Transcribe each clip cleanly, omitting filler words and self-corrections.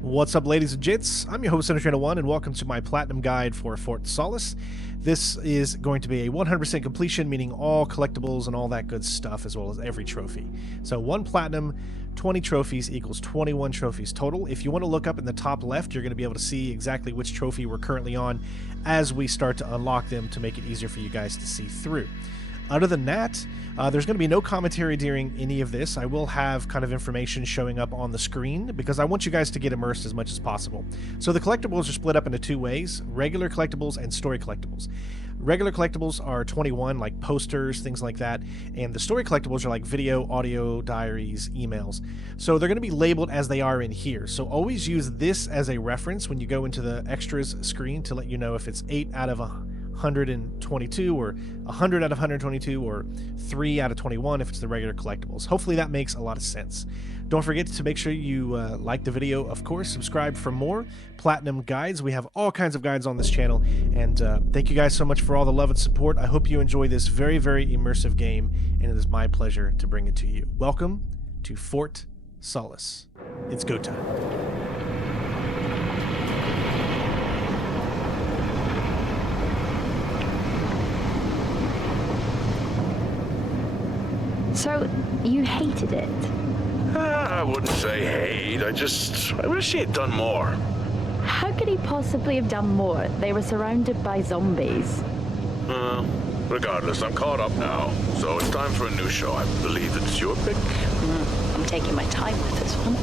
What's up, ladies and gents? I'm your host, Trainer1, and welcome to my Platinum Guide for Fort Solis. This is going to be a 100% completion, meaning all collectibles and all that good stuff, as well as every trophy. So 1 Platinum, 20 trophies equals 21 trophies total. If you want to look up in the top left, you're going to be able to see exactly which trophy we're currently on as we start to unlock them to make it easier for you guys to see through. Other than that, there's going to be no commentary during any of this. I will have kind of information showing up on the screen because I want you guys to get immersed as much as possible. So the collectibles are split up into 2 ways, regular collectibles and story collectibles. Regular collectibles are 21, like posters, things like that, and the story collectibles are like video, audio, diaries, emails. So they're going to be labeled as they are in here. So always use this as a reference when you go into the extras screen to let you know if it's 8 out of 122 or 100 out of 122 or 3 out of 21 if it's the regular collectibles. Hopefully that makes a lot of sense. Don't forget to make sure you like the video, of course. Subscribe for more Platinum guides. We have all kinds of guides on this channel, and thank you guys so much for all the love and support. I hope you enjoy this very, very immersive game, and it is my pleasure to bring it to you. Welcome to Fort Solis. It's go time. So, you hated it? I wouldn't say hate. I wish he had done more. How could he possibly have done more? They were surrounded by zombies. Regardless, I'm caught up now. So it's time for a new show. I believe it's your pick. I'm taking my time with this one.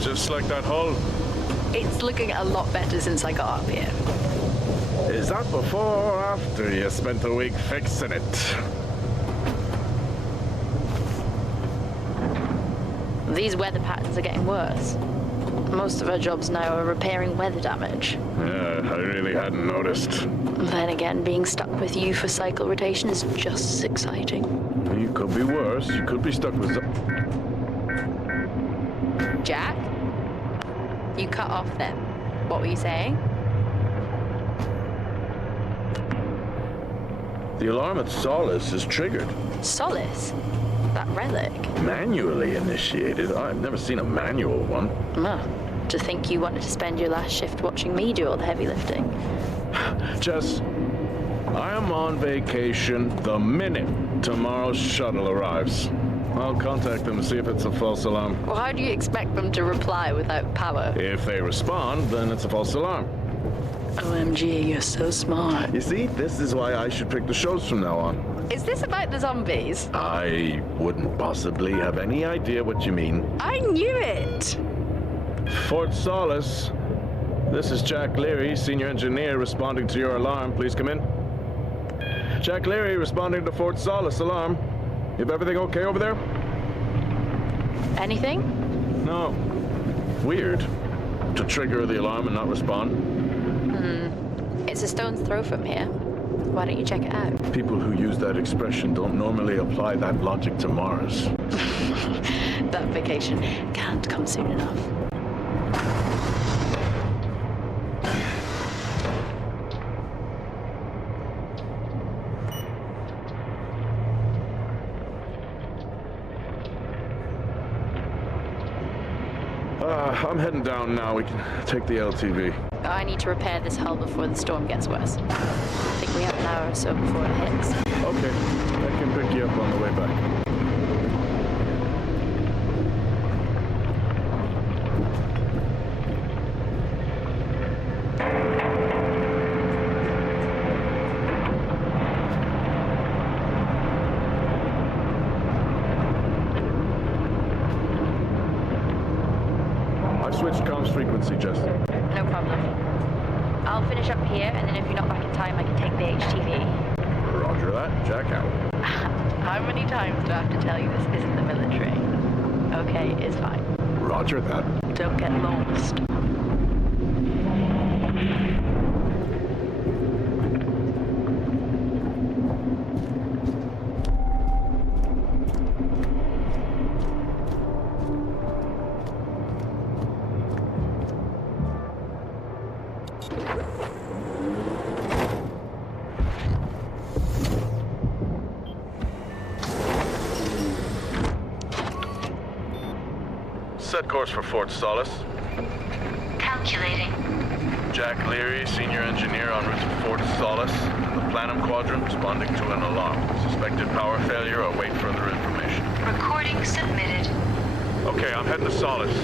Just like that hull. It's looking a lot better since I got up here. Is that before or after you spent a week fixing it? These weather patterns are getting worse. Most of our jobs now are repairing weather damage. Yeah, I really hadn't noticed. Then again, being stuck with you for cycle rotation is just as exciting. You could be worse. You could be stuck with... Jack? You cut off then. What were you saying? The alarm at Solis is triggered. Solis? That relic? Manually initiated? I've never seen a manual one. To think you wanted to spend your last shift watching me do all the heavy lifting. Jess, I am on vacation the minute tomorrow's shuttle arrives. I'll contact them and see if it's a false alarm. Well, how do you expect them to reply without power? If they respond, then it's a false alarm. OMG, you're so smart. You see, this is why I should pick the shows from now on. Is this about the zombies? I wouldn't possibly have any idea what you mean. I knew it! Fort Solis. This is Jack Leary, senior engineer, responding to your alarm. Please come in. Jack Leary responding to Fort Solis alarm. Is everything okay over there? Anything? No. Weird. To trigger the alarm and not respond. It's a stone's throw from here. Why don't you check it out? People who use that expression don't normally apply that logic to Mars. That vacation can't come soon enough. I'm heading down now. We can take the LTV. I need to repair this hull before the storm gets worse. I think we have an hour or so before it hits. Okay, I can pick you up on the way back. I've switched comms frequency, Jess. No problem. I'll finish up here, and then if you're not back in time, I can take the HTV. Roger that. Jack out. How many times do I have to tell you this isn't the military? Okay, it's fine. Roger that. Don't get lost. Set course for Fort Solis. Calculating. Jack Leary, senior engineer en route to Fort Solis. The Planum Quadrant responding to an alarm. Suspected power failure. Await further information. Recording submitted. Okay, I'm heading to Solis.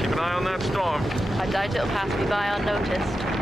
Keep an eye on that storm. I doubt it'll pass me by unnoticed.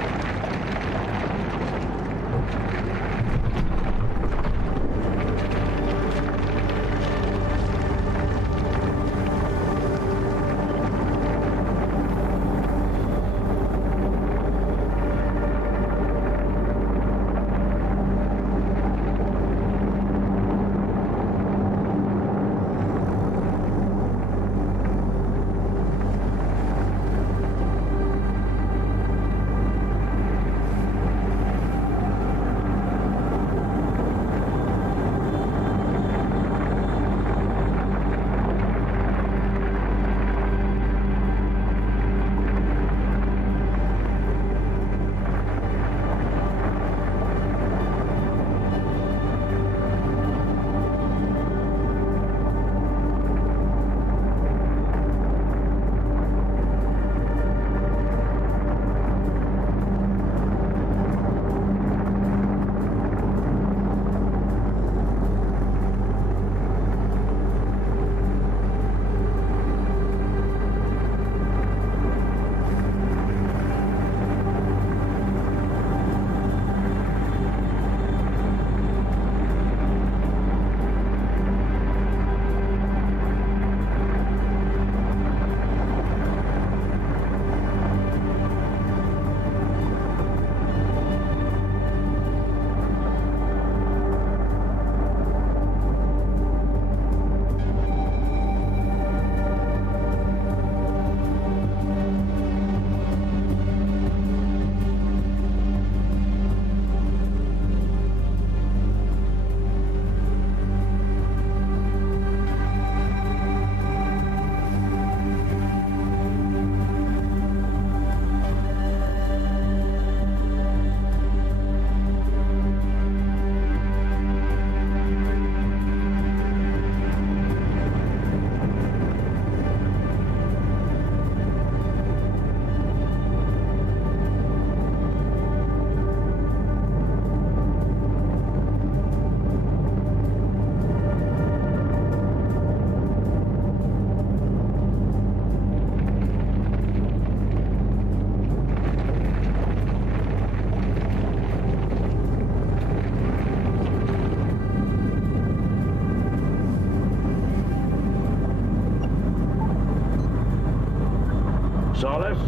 Solis?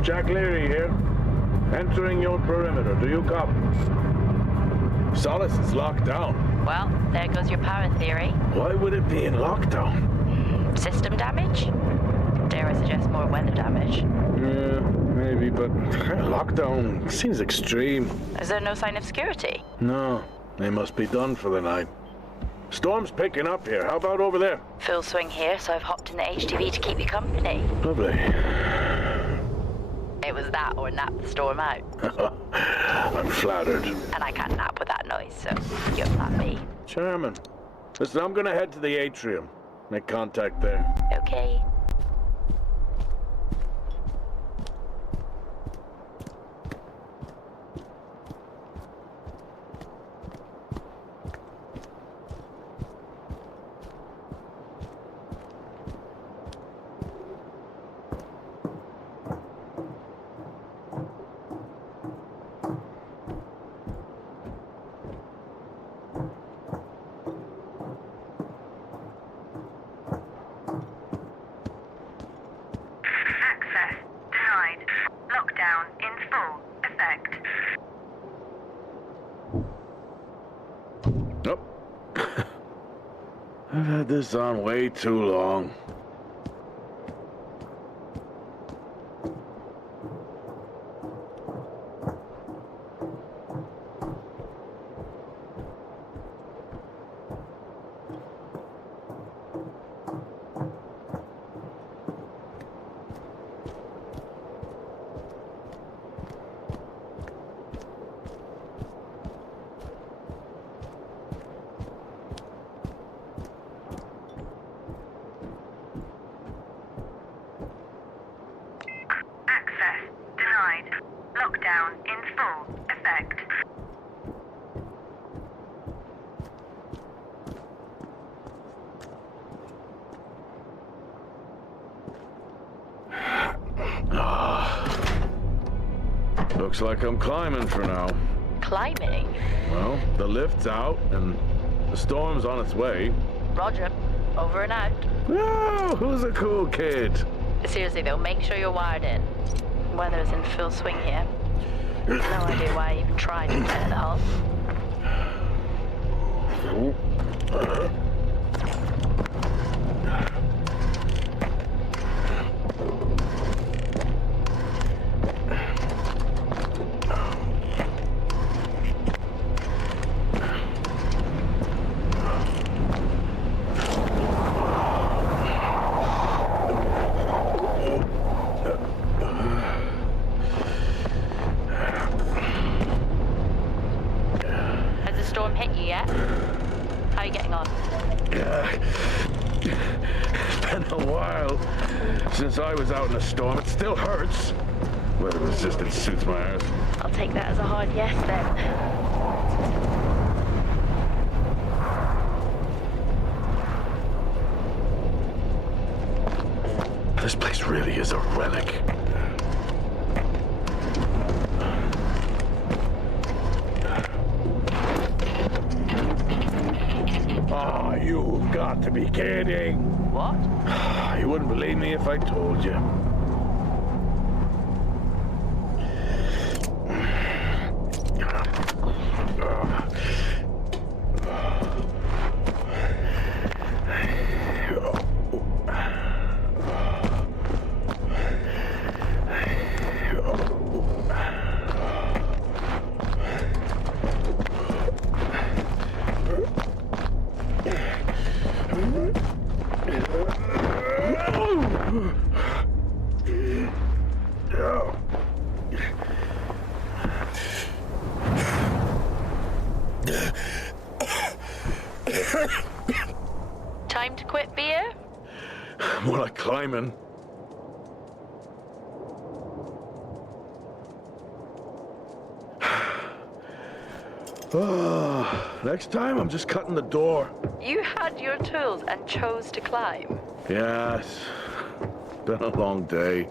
Jack Leary here. Entering your perimeter. Do you copy? Solis is locked down. Well, there goes your power theory. Why would it be in lockdown? System damage? Dare I suggest more weather damage? Yeah, maybe, but lockdown seems extreme. Is there no sign of security? No, they must be done for the night. Storm's picking up here. How about over there? Full swing here, so I've hopped in the HTV to keep you company. Lovely. It was that or nap the storm out. I'm flattered. And I can't nap with that noise, so you plan me. Chairman. Listen, I'm gonna head to the atrium. Make contact there. Okay. I've had this on way too long. Lockdown in full effect. Looks like I'm climbing for now. Climbing? Well, the lift's out and the storm's on its way. Roger. Over and out. Oh, who's a cool kid? Seriously though, make sure you're wired in. Weather is in full swing here. No idea why I even tried to enter the hull. Since I was out in a storm, it still hurts. Weather resistance suits my ass. I'll take that as a hard yes then. This place really is a relic. Oh, you've got to be kidding. What? You wouldn't believe me if I told you. Time to quit beer? More like climbing. Next time, I'm just cutting the door. You had your tools and chose to climb. Yes. Been a long day.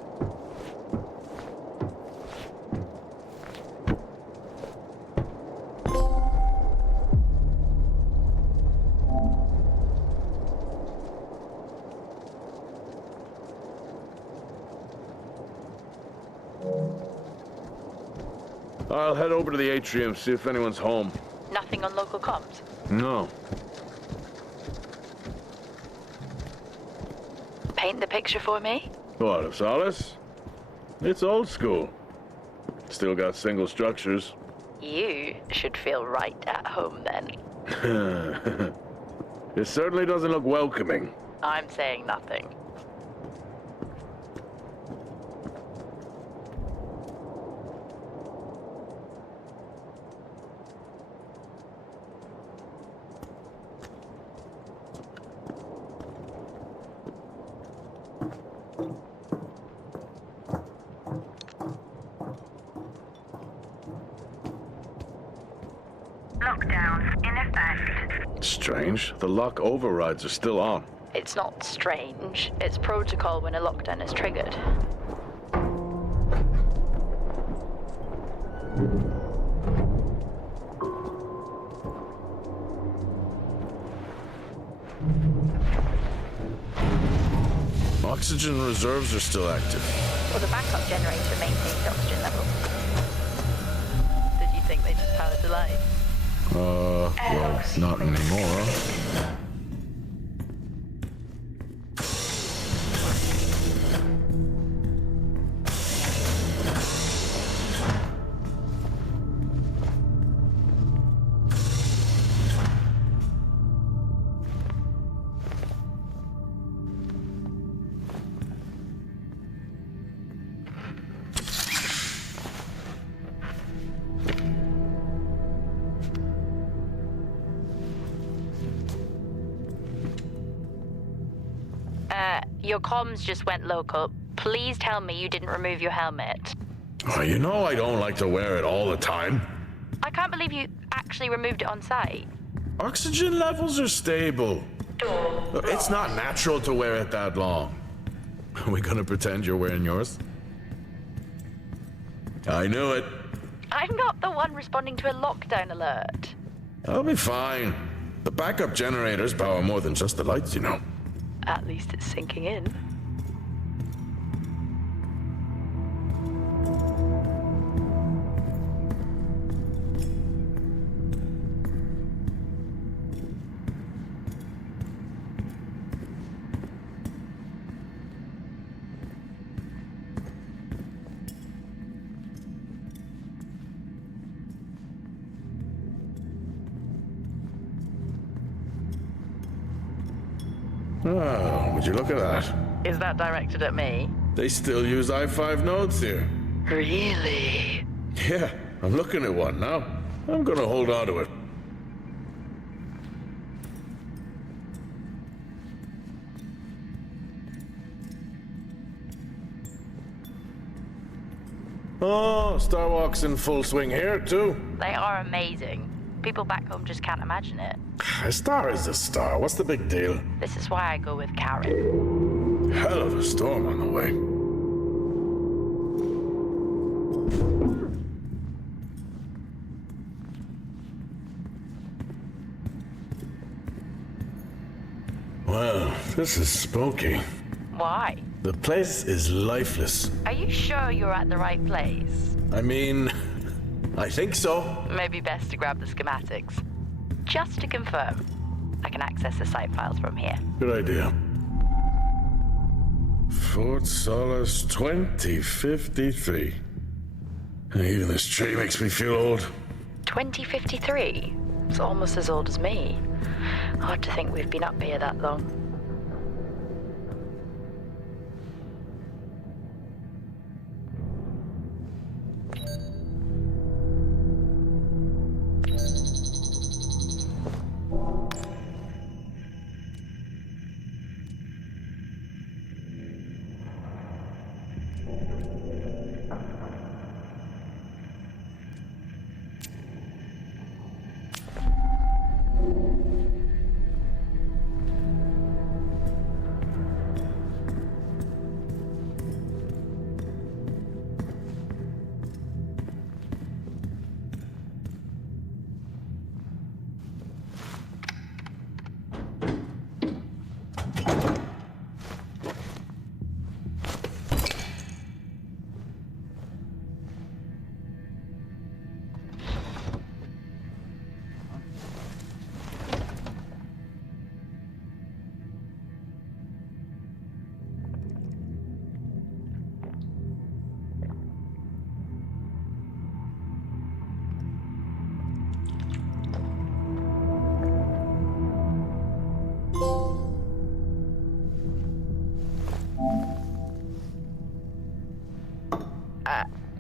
I'll head over to the atrium, see if anyone's home. Nothing on local comms? No. Paint the picture for me? What, of Solis? It's old school. Still got single structures. You should feel right at home then. It certainly doesn't look welcoming. I'm saying nothing. Lockdown in effect. Strange. The lock overrides are still on. It's not strange. It's protocol when a lockdown is triggered. Oxygen reserves are still active. Well, the backup generator maintains the oxygen level. Did you think they just powered the light? Well, not anymore. Your comms just went local. Please tell me you didn't remove your helmet. Oh, you know I don't like to wear it all the time. I can't believe you actually removed it on site. Oxygen levels are stable. It's not natural to wear it that long. Are we gonna pretend you're wearing yours? I knew it. I'm not the one responding to a lockdown alert. I'll be fine. The backup generators power more than just the lights, you know. At least it's sinking in. Oh, would you look at that? Is that directed at me? They still use i5 nodes here. Really? Yeah, I'm looking at one now. I'm gonna hold on to it. Oh, Starwalk's in full swing here, too. They are amazing. People back home just can't imagine it. A star is a star. What's the big deal? This is why I go with Karen. Hell of a storm on the way. Well, this is spooky. Why? The place is lifeless. Are you sure you're at the right place? I mean, I think so. Maybe best to grab the schematics. Just to confirm, I can access the site files from here. Good idea. Fort Solis 2053. Even this tree makes me feel old. 2053? It's almost as old as me. Hard to think we've been up here that long.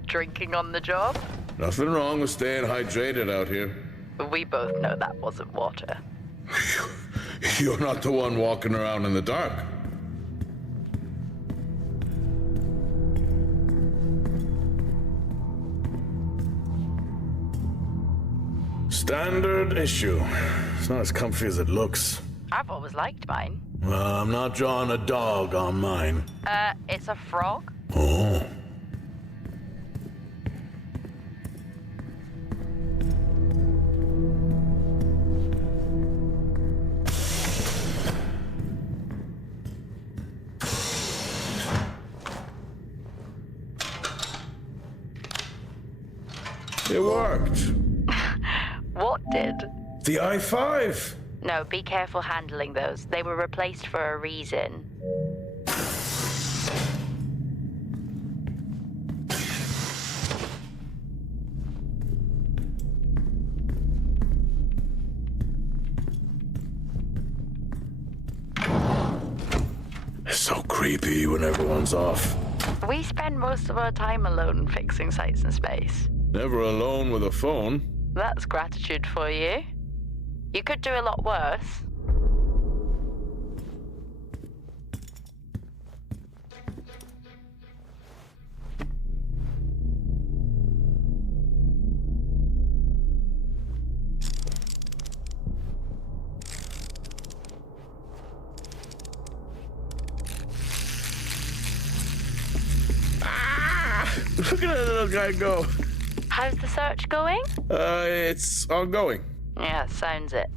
Drinking on the job? Nothing wrong with staying hydrated out here. We both know that wasn't water. You're not the one walking around in the dark. Standard issue. It's not as comfy as it looks. I've always liked mine. Well, I'm not drawing a dog on mine. It's a frog? Oh. It worked. What did? The i5. No, be careful handling those. They were replaced for a reason. It's so creepy when everyone's off. We spend most of our time alone fixing sites in space. Never alone with a phone. That's gratitude for you. You could do a lot worse. Look at that little guy go. How's the search going? It's ongoing. Yeah, sounds it.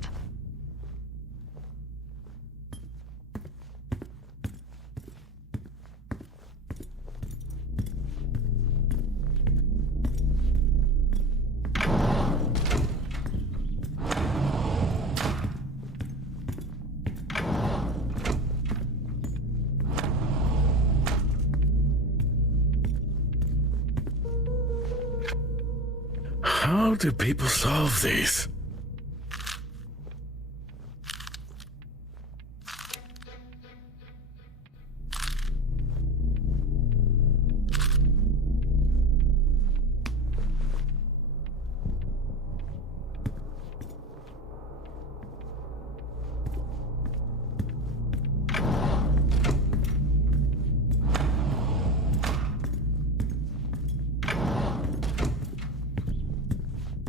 How do people solve these?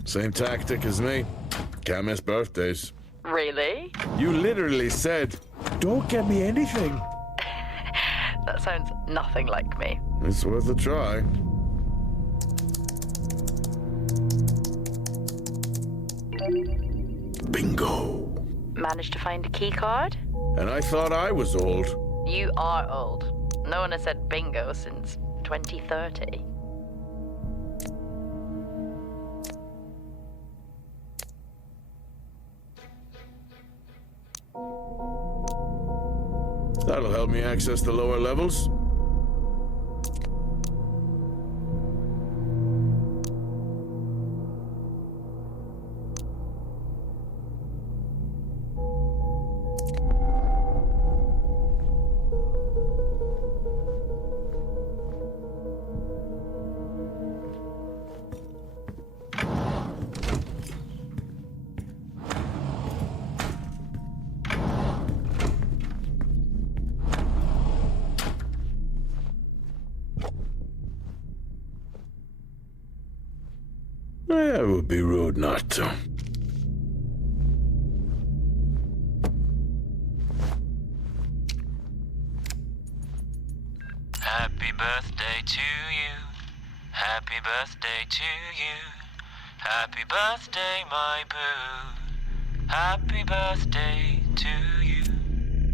Same tactic as me. Can't miss birthdays. Really? You literally said, "Don't get me anything." That sounds nothing like me. It's worth a try. Bingo. Managed to find a key card? And I thought I was old. You are old. No one has said bingo since 2030. That'll help me access the lower levels. It would be rude not to. Happy birthday to you. Happy birthday to you. Happy birthday, my boo. Happy birthday to you.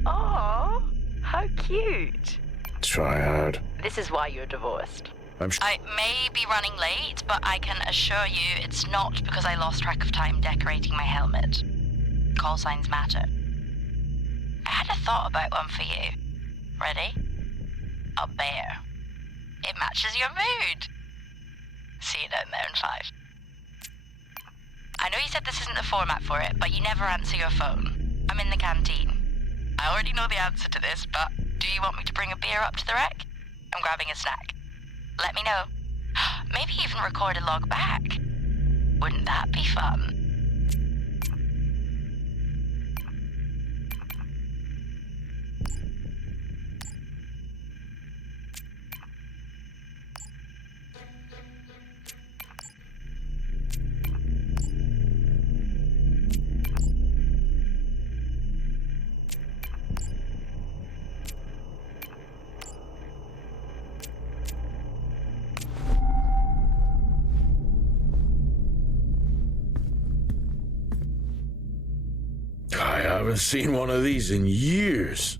Oh, how cute. Try hard. This is why you're divorced. I may be running late, but I can assure you it's not because I lost track of time decorating my helmet. Call signs matter. I had a thought about one for you. Ready? A bear. It matches your mood. See you down there in 5. I know you said this isn't the format for it, but you never answer your phone. I'm in the canteen. I already know the answer to this, but do you want me to bring a beer up to the wreck? I'm grabbing a snack. Let me know. Maybe even record a log back. Wouldn't that be fun? I haven't seen one of these in years.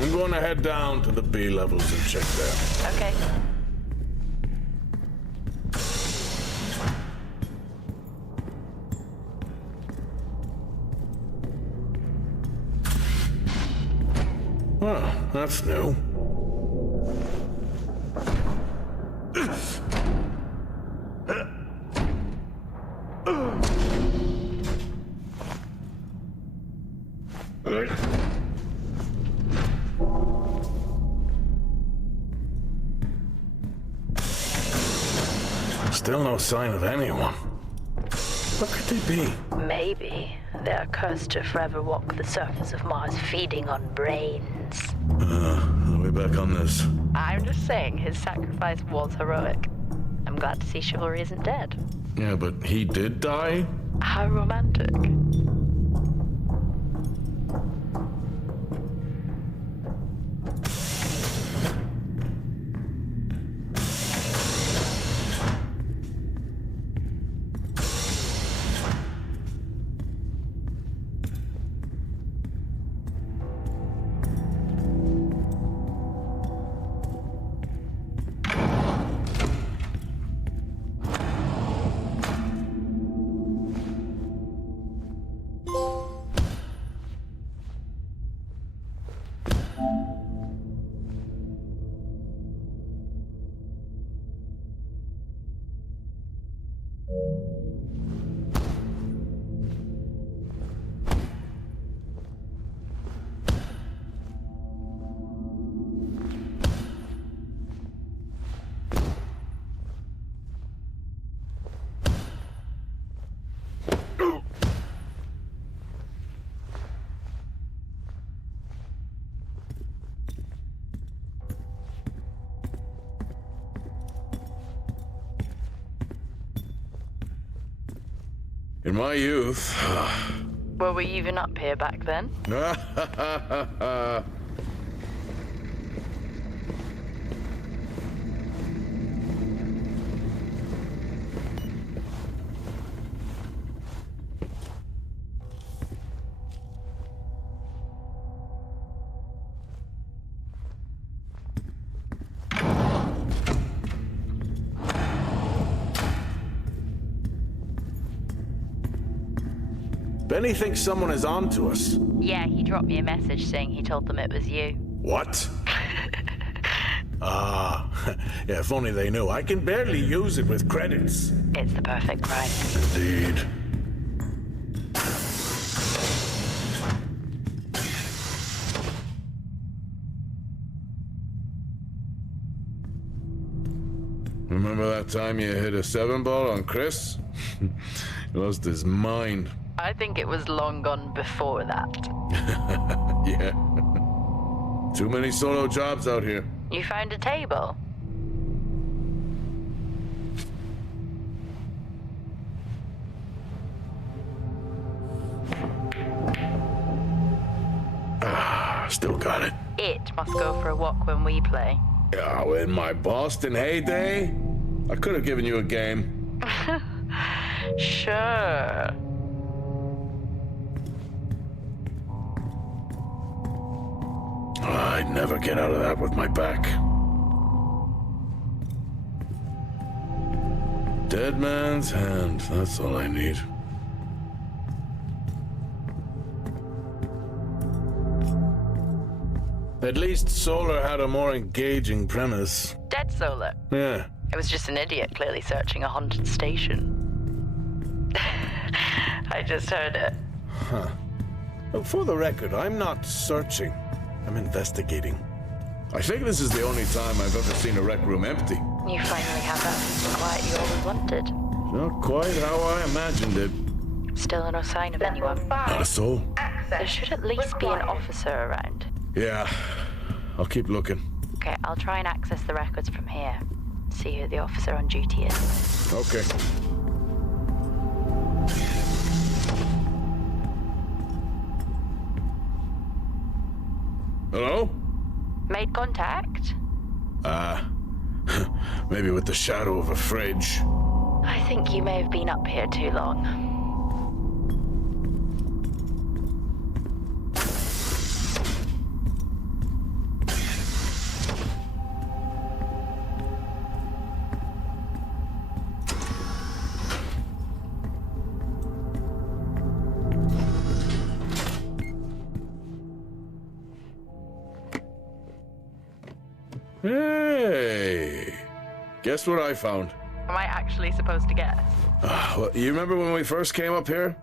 I'm going to head down to the B levels and check there. Okay. Oh, that's new. Still no sign of anyone. What could they be? Maybe they're cursed to forever walk the surface of Mars feeding on brains. Are we back on this? I'm just saying his sacrifice was heroic. I'm glad to see chivalry isn't dead. Yeah, but he did die? How romantic. In my youth... Were we even up here back then? Benny thinks someone is on to us. Yeah, he dropped me a message saying he told them it was you. What? Yeah, if only they knew. I can barely use it with credits. It's the perfect crime. Indeed. Remember that time you hit a 7-ball on Chris? He lost his mind. I think it was long gone before that. Yeah. Too many solo jobs out here. You found a table? Still got it. It must go for a walk when we play. Yeah, in my Boston heyday, I could have given you a game. Sure. I'd never get out of that with my back. Dead man's hand, that's all I need. At least Solar had a more engaging premise. Dead Solar. Yeah. It was just an idiot clearly searching a haunted station. I just heard it. Huh. Well, for the record, I'm not searching. I'm investigating. I think this is the only time I've ever seen a rec room empty. You finally have that peace and quiet you always wanted. Not quite how I imagined it. Still no sign of anyone. Not a soul. There should at least be an officer around. Yeah, I'll keep looking. Okay, I'll try and access the records from here. See who the officer on duty is. Okay. Hello? Made contact? Maybe with the shadow of a fridge. I think you may have been up here too long. Hey! Guess what I found? Am I actually supposed to guess? Well, you remember when we first came up here?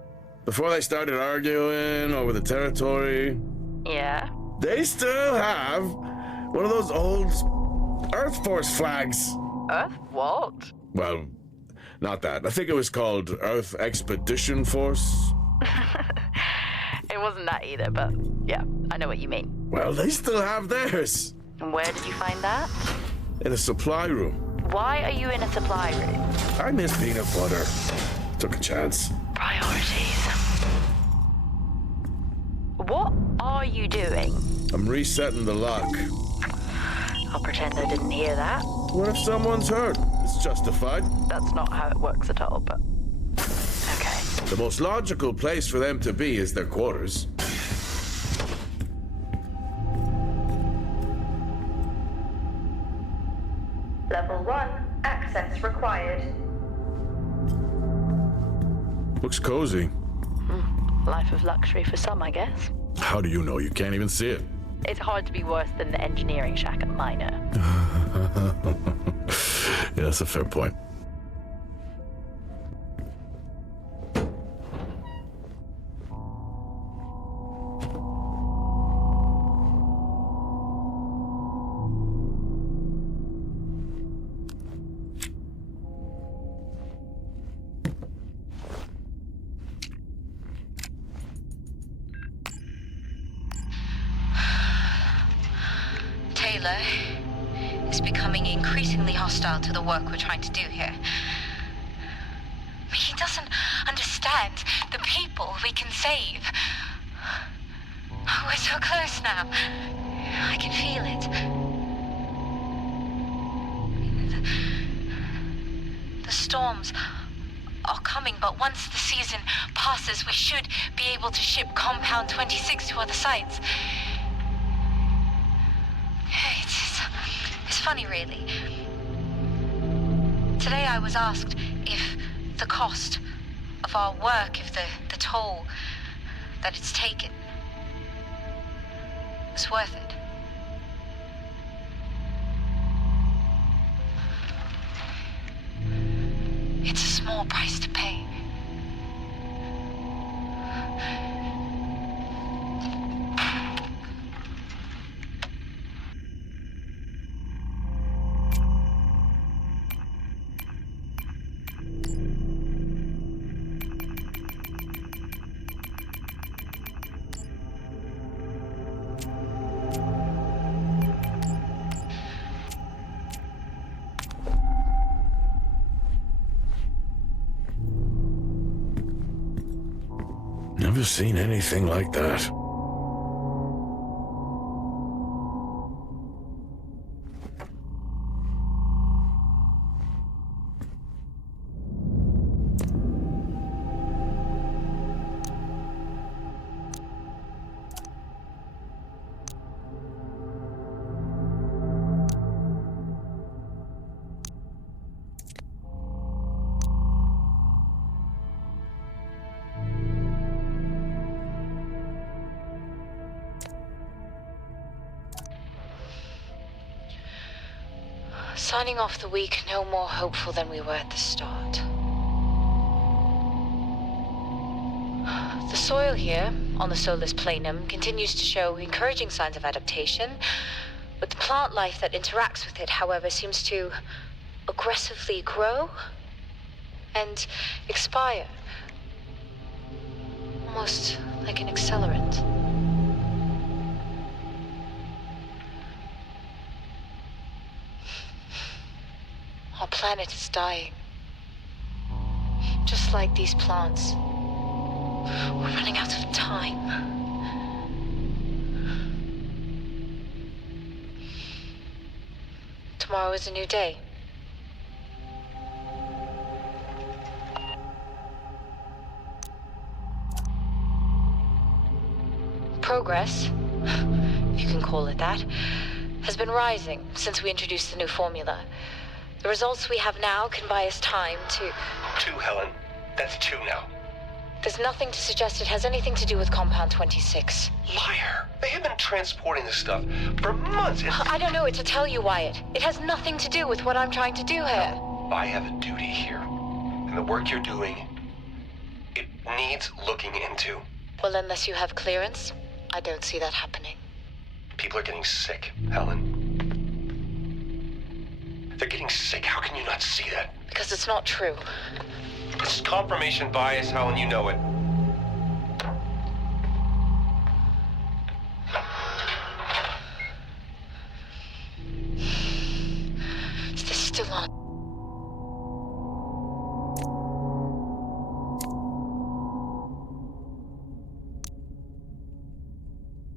Before they started arguing over the territory? Yeah? They still have one of those old Earth Force flags. Earth what? Well, Not that. I think it was called Earth Expedition Force. It wasn't that either, but yeah, I know what you mean. Well, they still have theirs. And where did you find that? In a supply room. Why are you in a supply room? I miss peanut butter. Took a chance. Priorities. What are you doing? I'm resetting the lock. I'll pretend I didn't hear that. What if someone's hurt? It's justified. That's not how it works at all, but... Okay. The most logical place for them to be is their quarters. Level 1, access required. Looks cozy. Life of luxury for some, I guess. How do you know? You can't even see it. It's hard to be worse than the engineering shack at Minor. Yeah, that's a fair point. Is becoming increasingly hostile to the work we're trying to do here. He doesn't understand the people we can save. We're so close now. I can feel it. The storms are coming, but once the season passes, we should be able to ship Compound 26 to other sites. It's funny, really. Today I was asked if the cost of our work, if the toll that it's taken was worth it. It's a small price to pay. Never seen anything like that. Signing off the week no more hopeful than we were at the start. The soil here, on the Solis planum, continues to show encouraging signs of adaptation, but the plant life that interacts with it, however, seems to aggressively grow and expire. Almost like an accelerant. Our planet is dying. Just like these plants. We're running out of time. Tomorrow is a new day. Progress, if you can call it that, has been rising since we introduced the new formula. The results we have now can buy us time to... 2, Helen. That's 2 now. There's nothing to suggest it has anything to do with Compound 26. Liar. They have been transporting this stuff for months. I don't know what to tell you, Wyatt. It has nothing to do with what I'm trying to do here. I have a duty here. And the work you're doing, it needs looking into. Well, unless you have clearance, I don't see that happening. People are getting sick, Helen. They're getting sick. How can you not see that? Because it's not true. This is confirmation bias, Helen. You know it. Is this still on?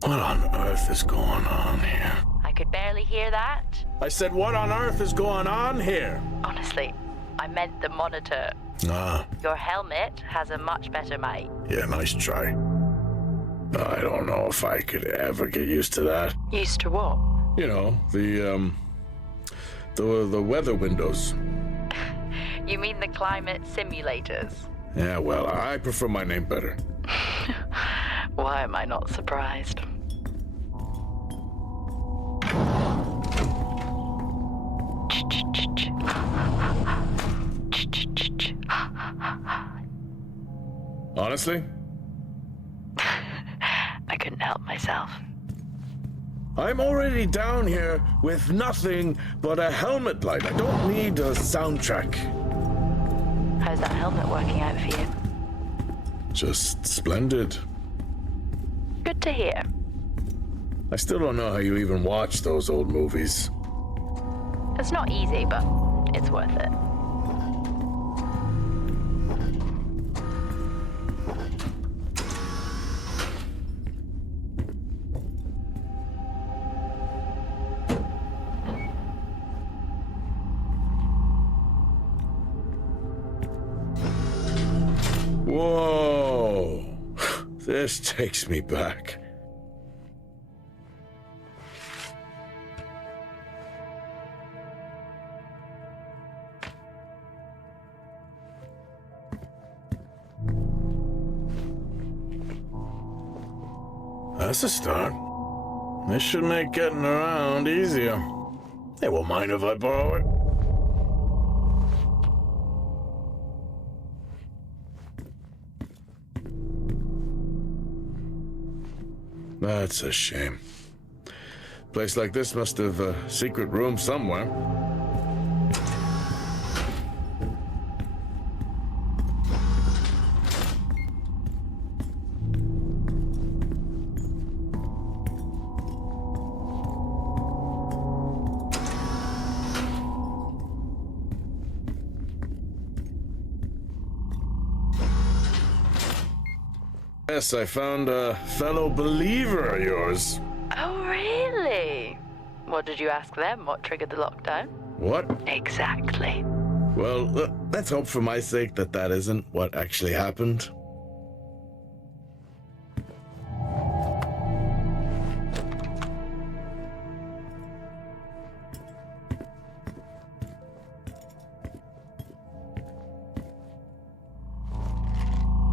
What on earth is going on here? I could barely hear that. I said, what on earth is going on here? Honestly, I meant the monitor. Ah, Your helmet has a much better mic. yeah, nice try. I don't know if I could ever get used to that. Used to what? You know, the weather windows. You mean the climate simulators? Yeah, well, I prefer my name better. Why am I not surprised? Honestly? I couldn't help myself. I'm already down here with nothing but a helmet light. I don't need a soundtrack. How's that helmet working out for you? Just splendid. Good to hear. I still don't know how you even watch those old movies. It's not easy, but it's worth it. Whoa! This takes me back. That's a start. This should make getting around easier. They won't mind if I borrow it. That's a shame. Place like this must have a secret room somewhere. Yes, I found a fellow believer of yours. Oh, really? What did you ask them? What triggered the lockdown? What? Exactly. Well, let's hope for my sake that that isn't what actually happened.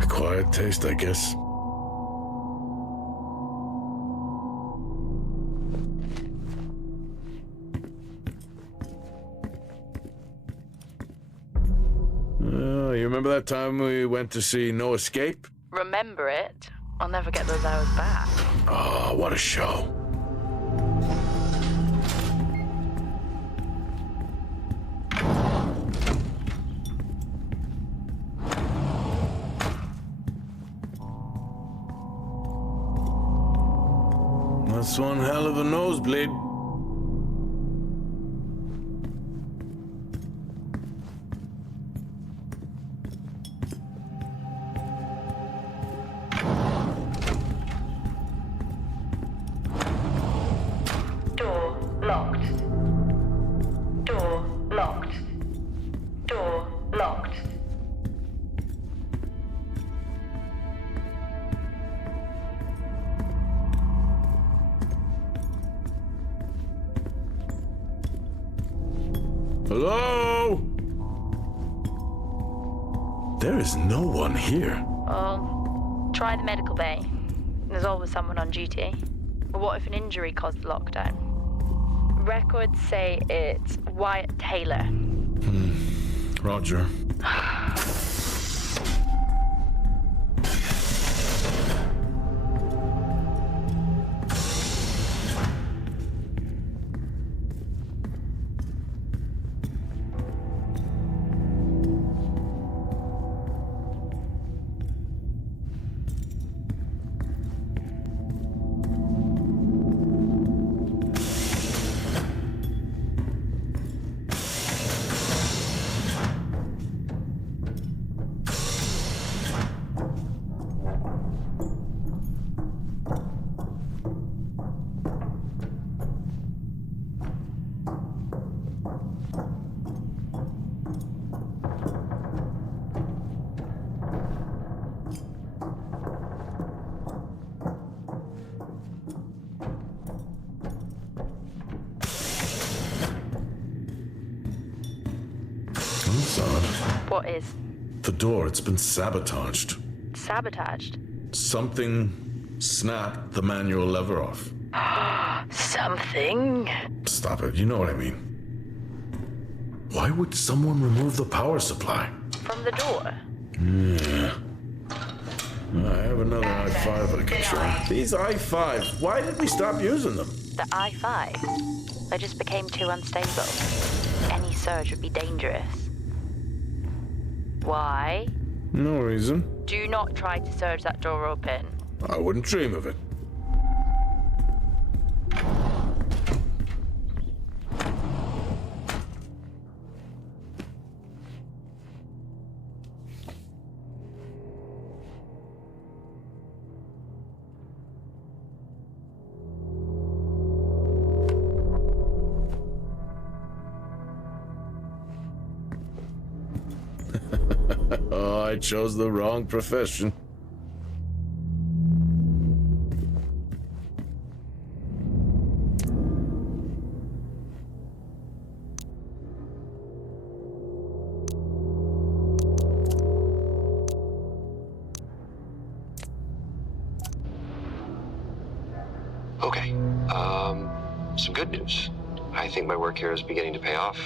Acquired taste, I guess. You remember that time we went to see No Escape? Remember it? I'll never get those hours back. Oh, what a show. That's one hell of a nosebleed. Door locked. Door locked. Door locked. Hello? There is no one here. Well, try the medical bay. There's always someone on duty. But what if an injury caused the lockdown? Records say it's Wyatt Taylor. Roger. son. What is? The door, it's been sabotaged. Sabotaged? Something snapped the manual lever off. Something? Stop it, you know what I mean. Why would someone remove the power supply? From the door? Yeah. I have another i5 I can try. These i5s, why did we stop using them? The i5? They just became too unstable. Any surge would be dangerous. Why? No reason. Do not try to surge that door open. I wouldn't dream of it. Oh, I chose the wrong profession. Okay, some good news. I think my work here is beginning to pay off.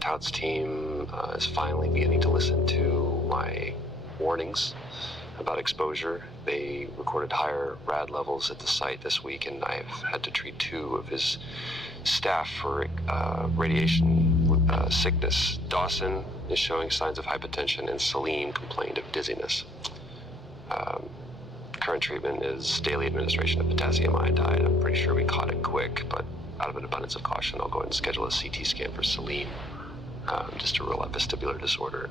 Tout's team is finally beginning to listen to my warnings about exposure. They recorded higher rad levels at the site this week, and I've had to treat 2 of his staff for radiation sickness. Dawson is showing signs of hypotension, and Celine complained of dizziness. Current treatment is daily administration of potassium iodide. I'm pretty sure we caught it quick, but out of an abundance of caution, I'll go ahead and schedule a CT scan for Celine, just to rule out vestibular disorder.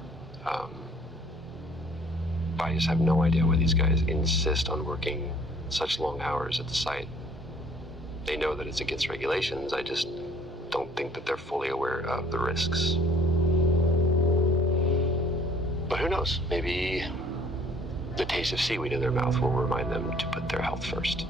I just have no idea why these guys insist on working such long hours at the site. They know that it's against regulations. I just don't think that they're fully aware of the risks. But who knows? Maybe the taste of seaweed in their mouth will remind them to put their health first.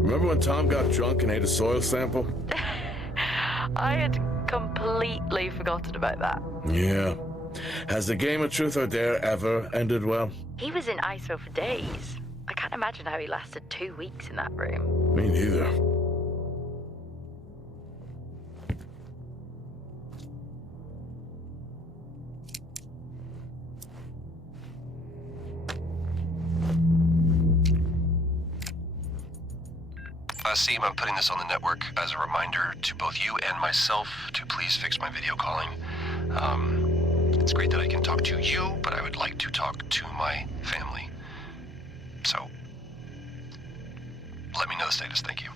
Remember when Tom got drunk and ate a soil sample? I had completely forgotten about that. Yeah. Has the game of truth or dare ever ended well? He was in ISO for days. I can't imagine how he lasted 2 weeks in that room. Me neither. Asim, I'm putting this on the network as a reminder to both you and myself to please fix my video calling. It's great that I can talk to you, but I would like to talk to my family. So, let me know the status. Thank you.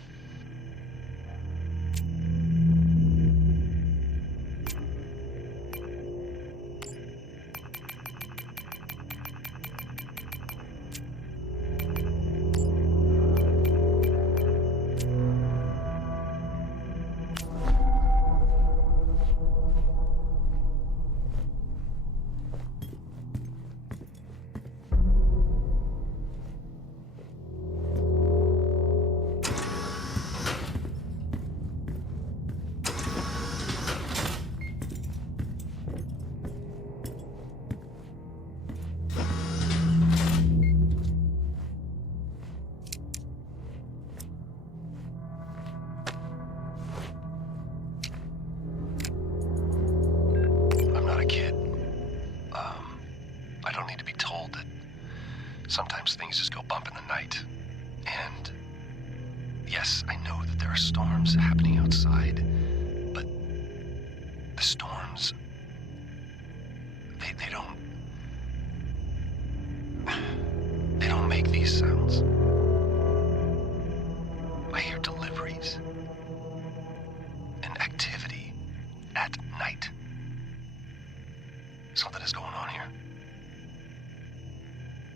Sometimes things just go bump in the night. And Yes, I know that there are storms happening outside, but the storms, they don't make these sounds. I hear deliveries and activity at night. Something is going on here.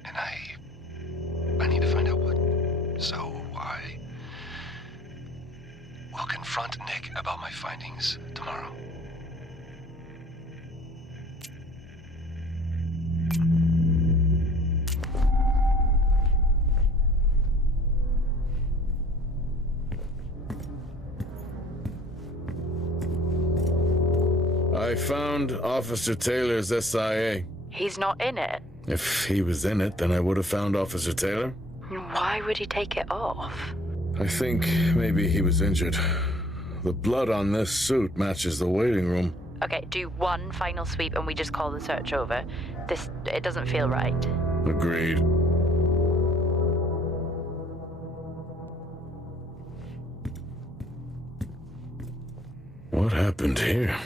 And I need to find out what. So I will confront Nick about my findings tomorrow. I found Officer Taylor's SIA. He's not in it. If he was in it, then I would have found Officer Taylor. Why would he take it off? I think maybe he was injured. The blood on this suit matches the waiting room. Okay, do one final sweep and we just call the search over. It doesn't feel right. Agreed. What happened here?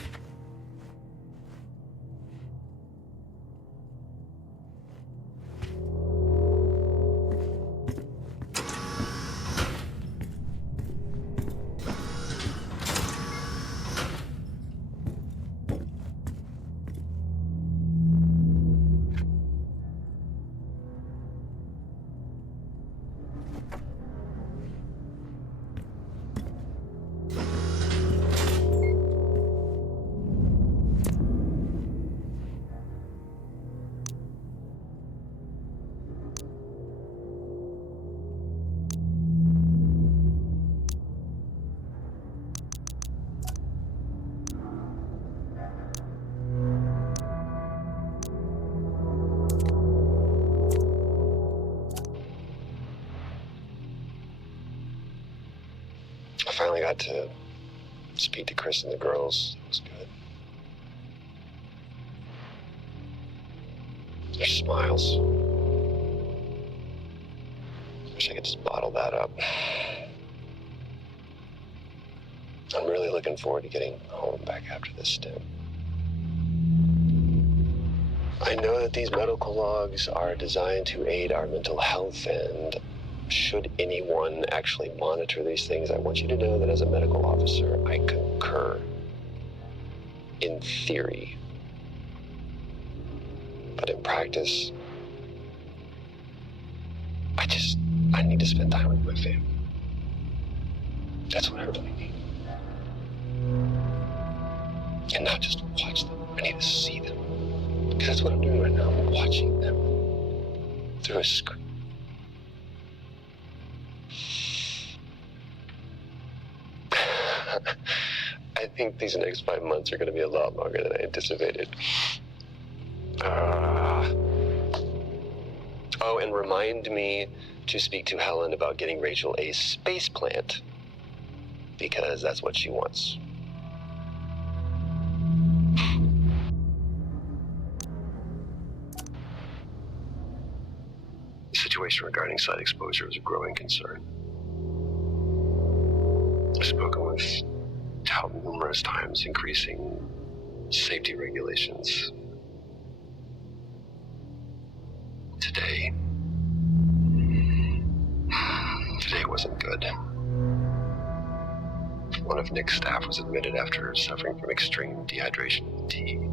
I finally got to speak to Chris and the girls. It was good. Their smiles. Wish I could just bottle that up. I'm really looking forward to getting home back after this stint. I know that these medical logs are designed to aid our mental health, and should anyone actually monitor these things, I want you to know that as a medical officer, I concur. In theory. But in practice, I need to spend time with my family. That's what I really need. And not just watch them, I need to see them. Because that's what I'm doing right now, I'm watching them through a screen. I think these next 5 months are going to be a lot longer than I anticipated. Oh, and remind me to speak to Helen about getting Rachel a space plant. Because that's what she wants. The situation regarding site exposure is a growing concern. I've spoken with Tout numerous times, increasing safety regulations. Today wasn't good. One of Nick's staff was admitted after suffering from extreme dehydration and fatigue.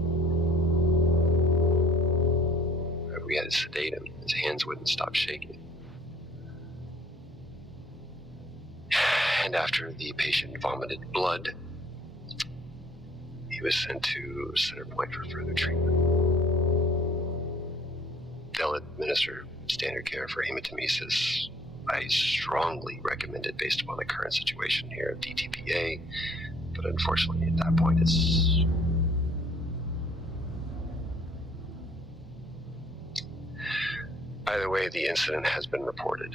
We had to sedate him. His hands wouldn't stop shaking. And after the patient vomited blood, he was sent to Center Point for further treatment. They'll administer standard care for hematemesis. I strongly recommend it based upon the current situation here of DTPA, but unfortunately at that point it's... Either way, the incident has been reported.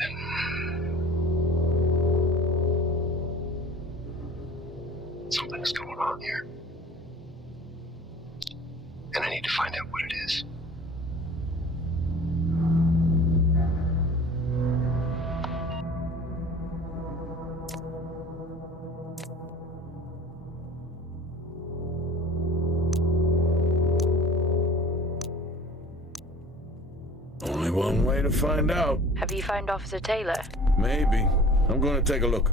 Something's going on here. And I need to find out what it is. one way to find out. Have you found Officer Taylor? Maybe. I'm going to take a look.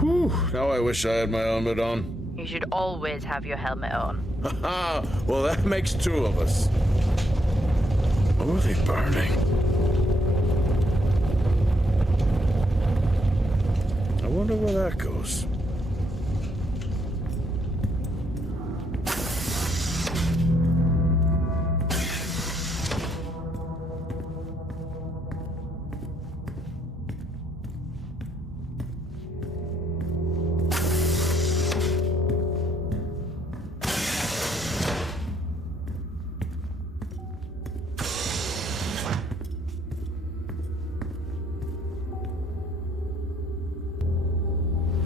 Whew, now I wish I had my helmet on. You should always have your helmet on. Haha, well that makes two of us. What were they burning? I wonder where that goes.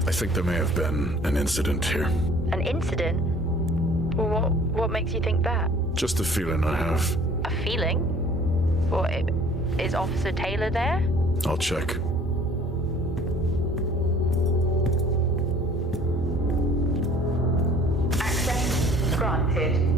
I think there may have been an incident here. An incident? Well, what makes you think that? Just a feeling I have. A feeling? Well, is Officer Taylor there? I'll check. Access granted.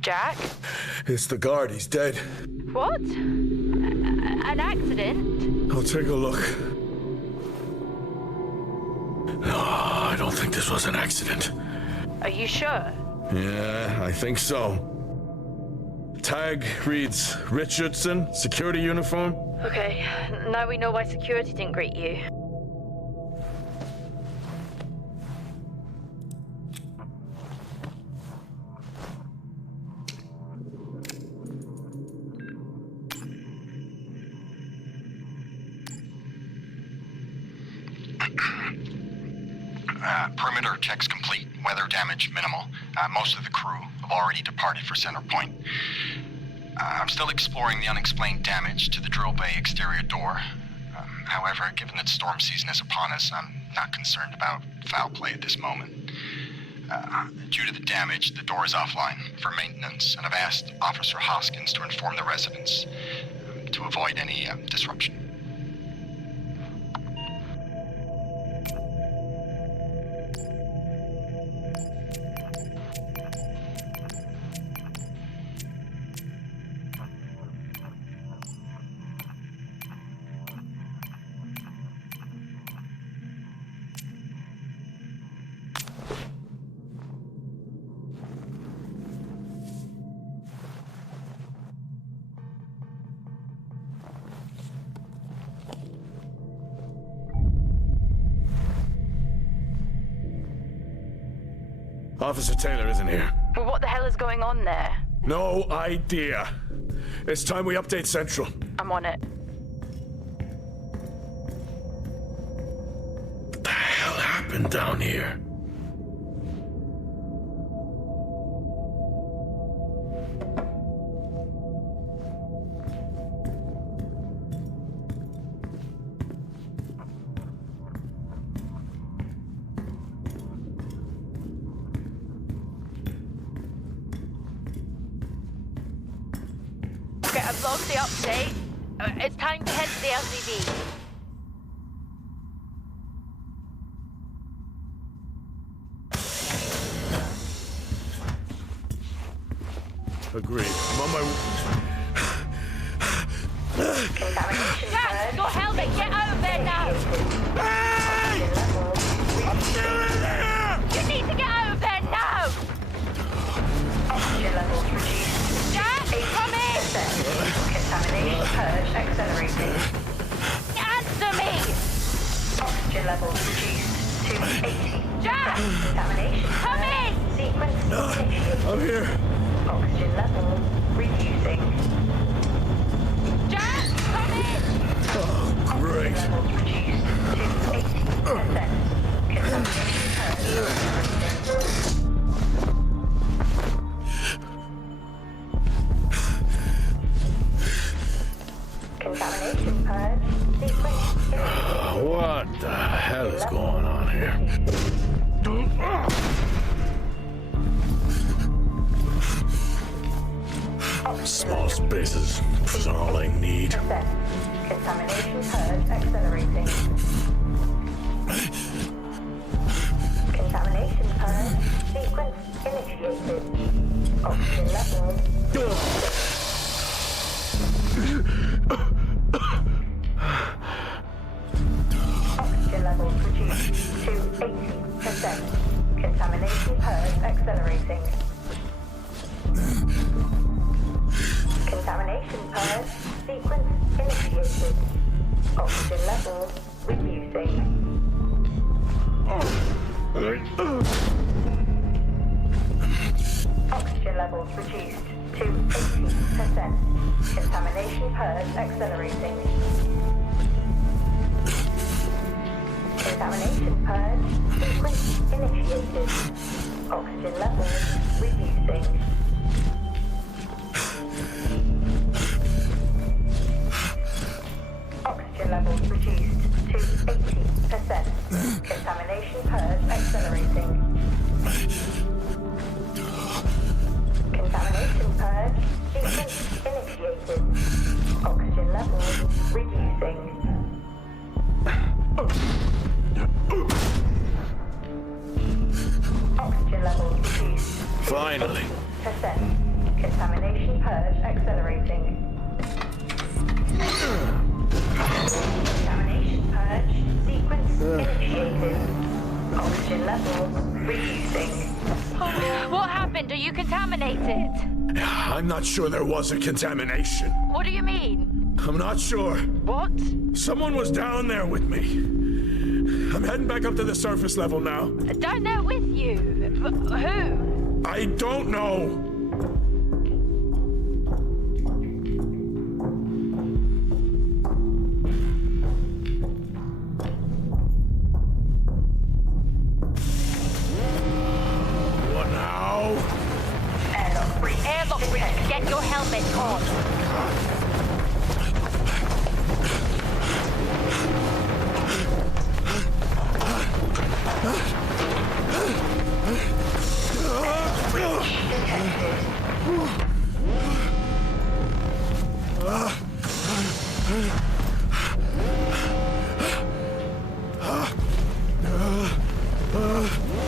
Jack? It's the guard. He's dead. What? An accident? I'll take a look. No, I don't think this was an accident. Are you sure? Yeah, I think so. Tag reads Richardson, security uniform. Okay, now we know why security didn't greet you. Perimeter checks complete. Weather damage minimal. Most of the crew have already departed for Center Point. I'm still exploring the unexplained damage to the drill bay exterior door. However, given that storm season is upon us, I'm not concerned about foul play at this moment. Due to the damage, the door is offline for maintenance, and I've asked Officer Hoskins to inform the residents to avoid any disruption. Officer Taylor isn't here. Well, what the hell is going on there? No idea. It's time we update Central. I'm on it. What the hell happened down here? Okay, I've logged the update. It's time to head to the LCD. Agreed. I'm on my... Jack, your helmet, get out of there now! Hey! I'm still in there! You need to get out of there now! Oxygen levels reduced. Jack, come in! Contamination purge accelerating. Answer me! Oxygen levels reduced to 80. Jack! Contamination Come in! sequence initiated. I'm here. Oxygen levels reducing. Jack, come in! Oh, great. Levels reduced to 80. Contamination purge. Sequence. What the hell is going on here? Small spaces is all I need. Contamination purge accelerating. Contamination purge sequence initiated. Oxygen level. Oxygen levels reduced to 80%. Contamination purge accelerating. Contamination purge sequence initiated. Oxygen levels reducing. Oxygen levels reduced to 80%. Contamination purge accelerating. Contamination purge sequence initiated. Oxygen levels reducing. Oxygen levels reduced to 80%. Contamination purge accelerating. Contamination purge sequence initiated. Oxygen levels reducing. Oxygen levels reduced to Finally. 80%. Contamination purge accelerating. Contamination purge sequence initiated. Oxygen levels reducing. What happened? Are you contaminated? I'm not sure there was a contamination. What do you mean? I'm not sure. What? Someone was down there with me. I'm heading back up to the surface level now. Down there with you? Who? I don't know. What now? Airlock breach. Airlock breach. Get your helmet on.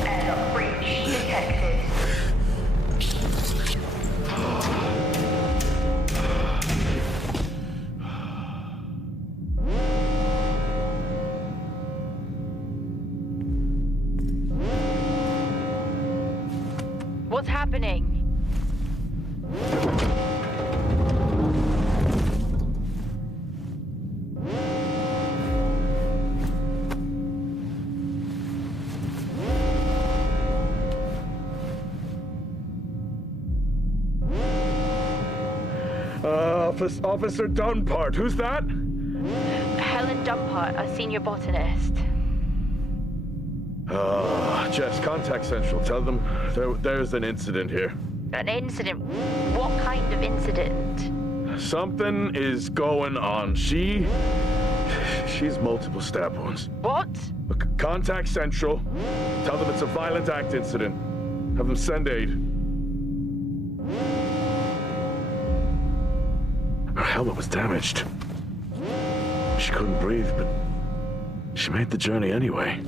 Airlock breach detected. What's happening? Officer Dunpart, who's that? Helen Dunpart, a senior botanist. Jess, contact Central. Tell them there's an incident here. An incident? What kind of incident? Something is going on. She's multiple stab wounds. What? Look, contact Central. Tell them it's a violent act incident. Have them send aid. Her helmet was damaged. She couldn't breathe, but she made the journey anyway.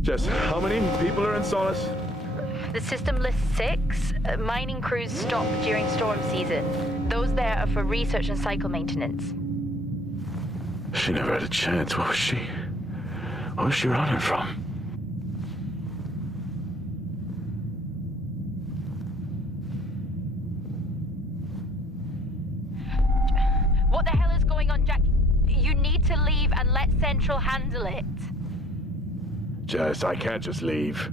Jess, how many people are in Solis? The system lists 6. Mining crews stop during storm season. Those there are for research and cycle maintenance. She never had a chance. What was she running from? What the hell is going on, Jack? You need to leave and let Central handle it. Jess, I can't just leave.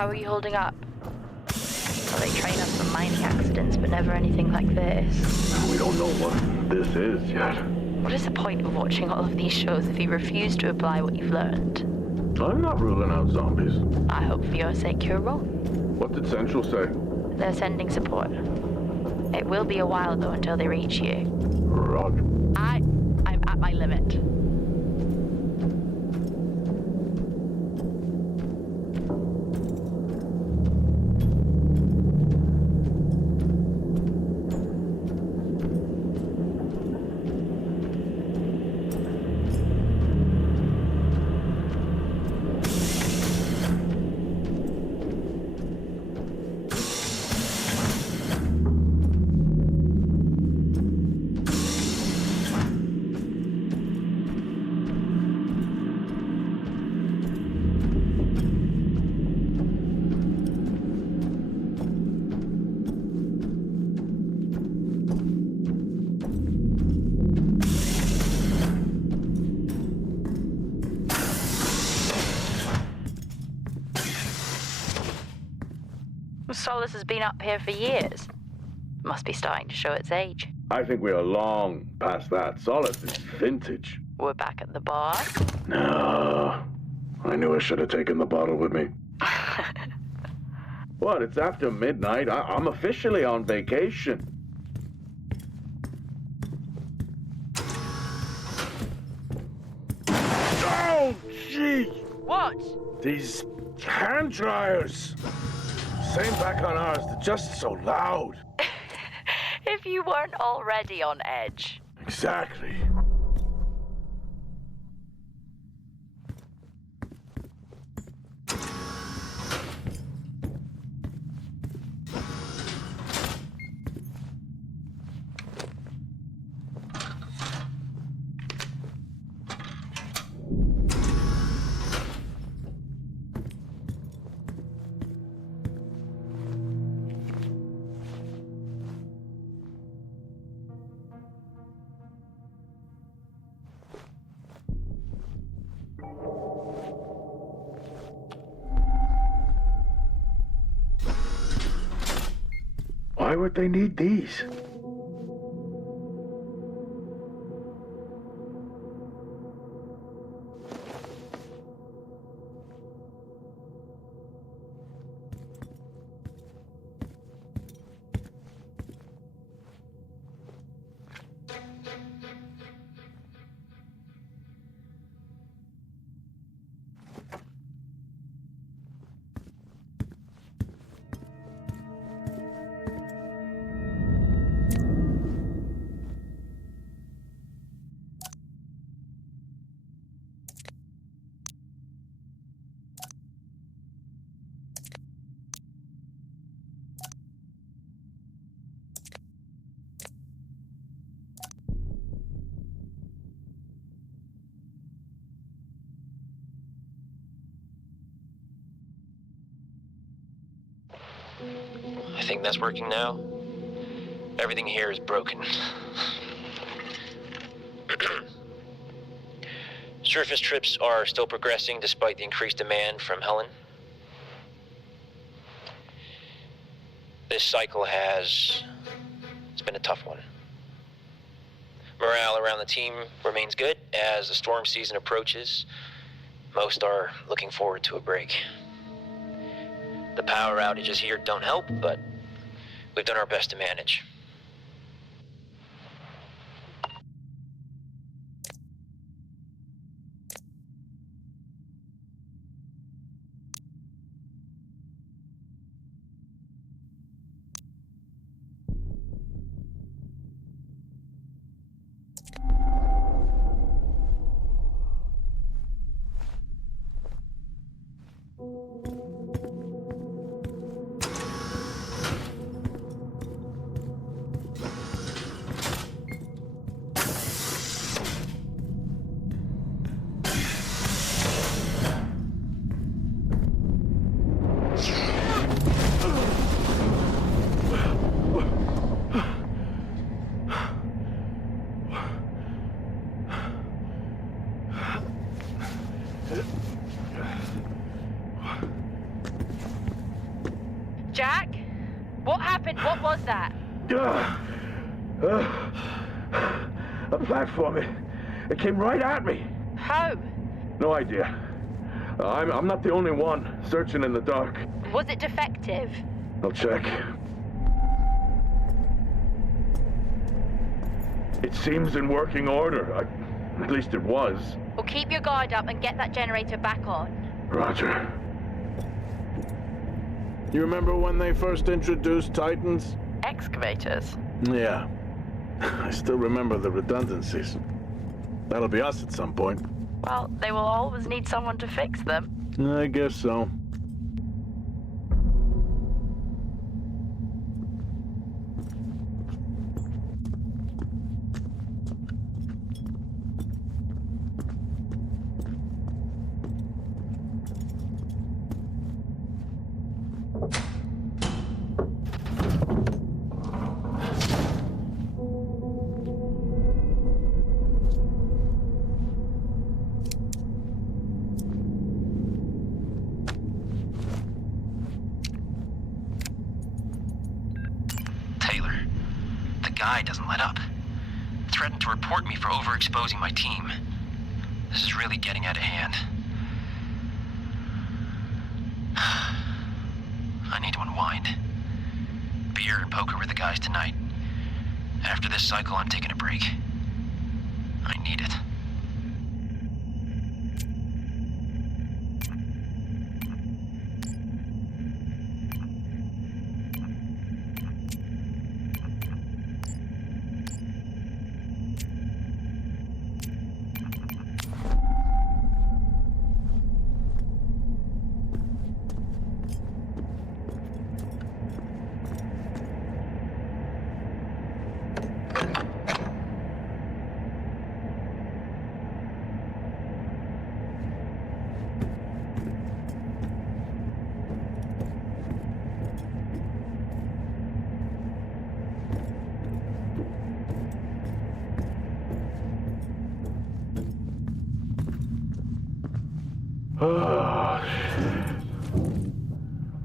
How are you holding up? Well, they train us for mining accidents, but never anything like this. We don't know what this is yet. What is the point of watching all of these shows if you refuse to apply what you've learned? I'm not ruling out zombies. I hope for your sake you're wrong. What did Central say? They're sending support. It will be a while, though, until they reach you. Roger. I'm at my limit. Solis has been up here for years. Must be starting to show its age. I think we are long past that. Solis is vintage. We're back at the bar. No. I knew I should have taken the bottle with me. What? It's after midnight. I'm officially on vacation. Oh, gee! What? These hand dryers. Same back on ours. They're just so loud. If you weren't already on edge. Exactly. Why would they need these? I think that's working now. Everything here is broken. Surface trips are still progressing despite the increased demand from Helen. This cycle it's been a tough one. Morale around the team remains good as the storm season approaches. Most are looking forward to a break. The power outages here don't help, but we've done our best to manage. Jack? What happened? What was that? A platform. It came right at me. How? No idea. I'm not the only one searching in the dark. Was it defective? I'll check. It seems in working order. At least it was. Well, keep your guard up and get that generator back on. Roger. You remember when they first introduced Titans? Excavators? Yeah. I still remember the redundancies. That'll be us at some point. Well, they will always need someone to fix them. I guess so. Guy doesn't let up. Threatened to report me for overexposing my team. This is really getting out of hand. I need to unwind. Beer and poker with the guys tonight. After this cycle, I'm taking a break. I need it.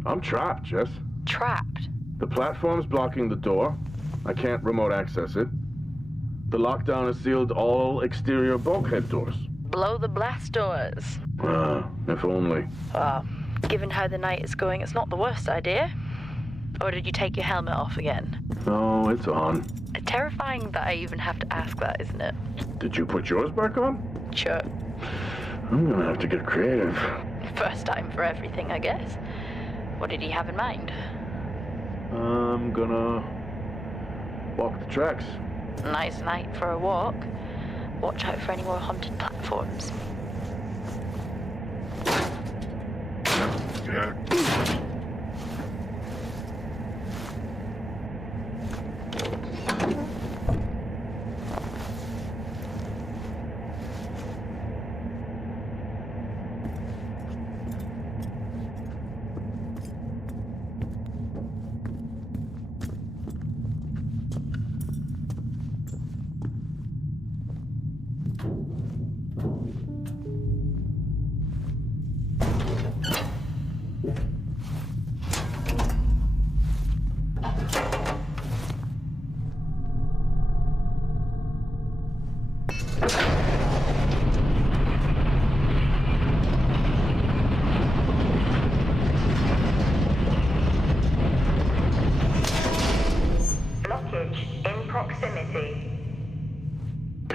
I'm trapped, Jess. Trapped? The platform's blocking the door. I can't remote access it. The lockdown has sealed all exterior bulkhead doors. Blow the blast doors. If only. Given how the night is going, it's not the worst idea. Or did you take your helmet off again? No, it's on. Terrifying that I even have to ask that, isn't it? Did you put yours back on? Sure. I'm gonna have to get creative. First time for everything, I guess. What did he have in mind? I'm gonna walk the tracks. Nice night for a walk. Watch out for any more haunted platforms.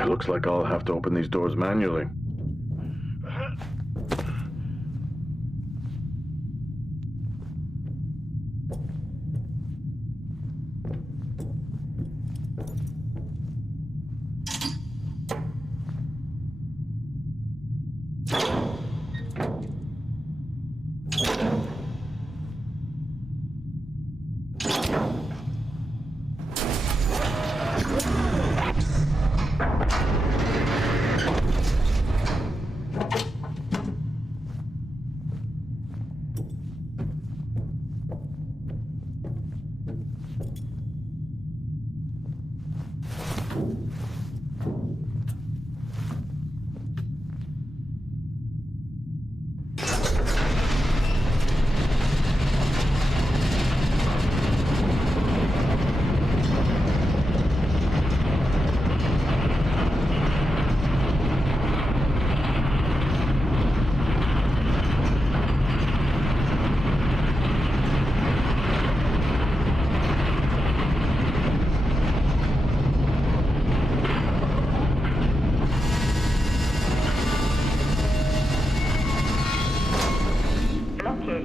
Looks like I'll have to open these doors manually.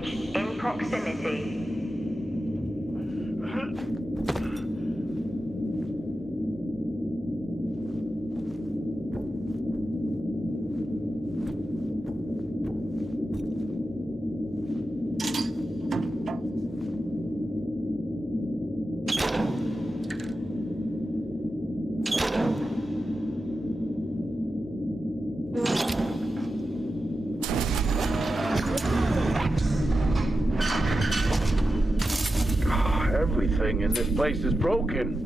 breach in proximity. Everything in this place is broken.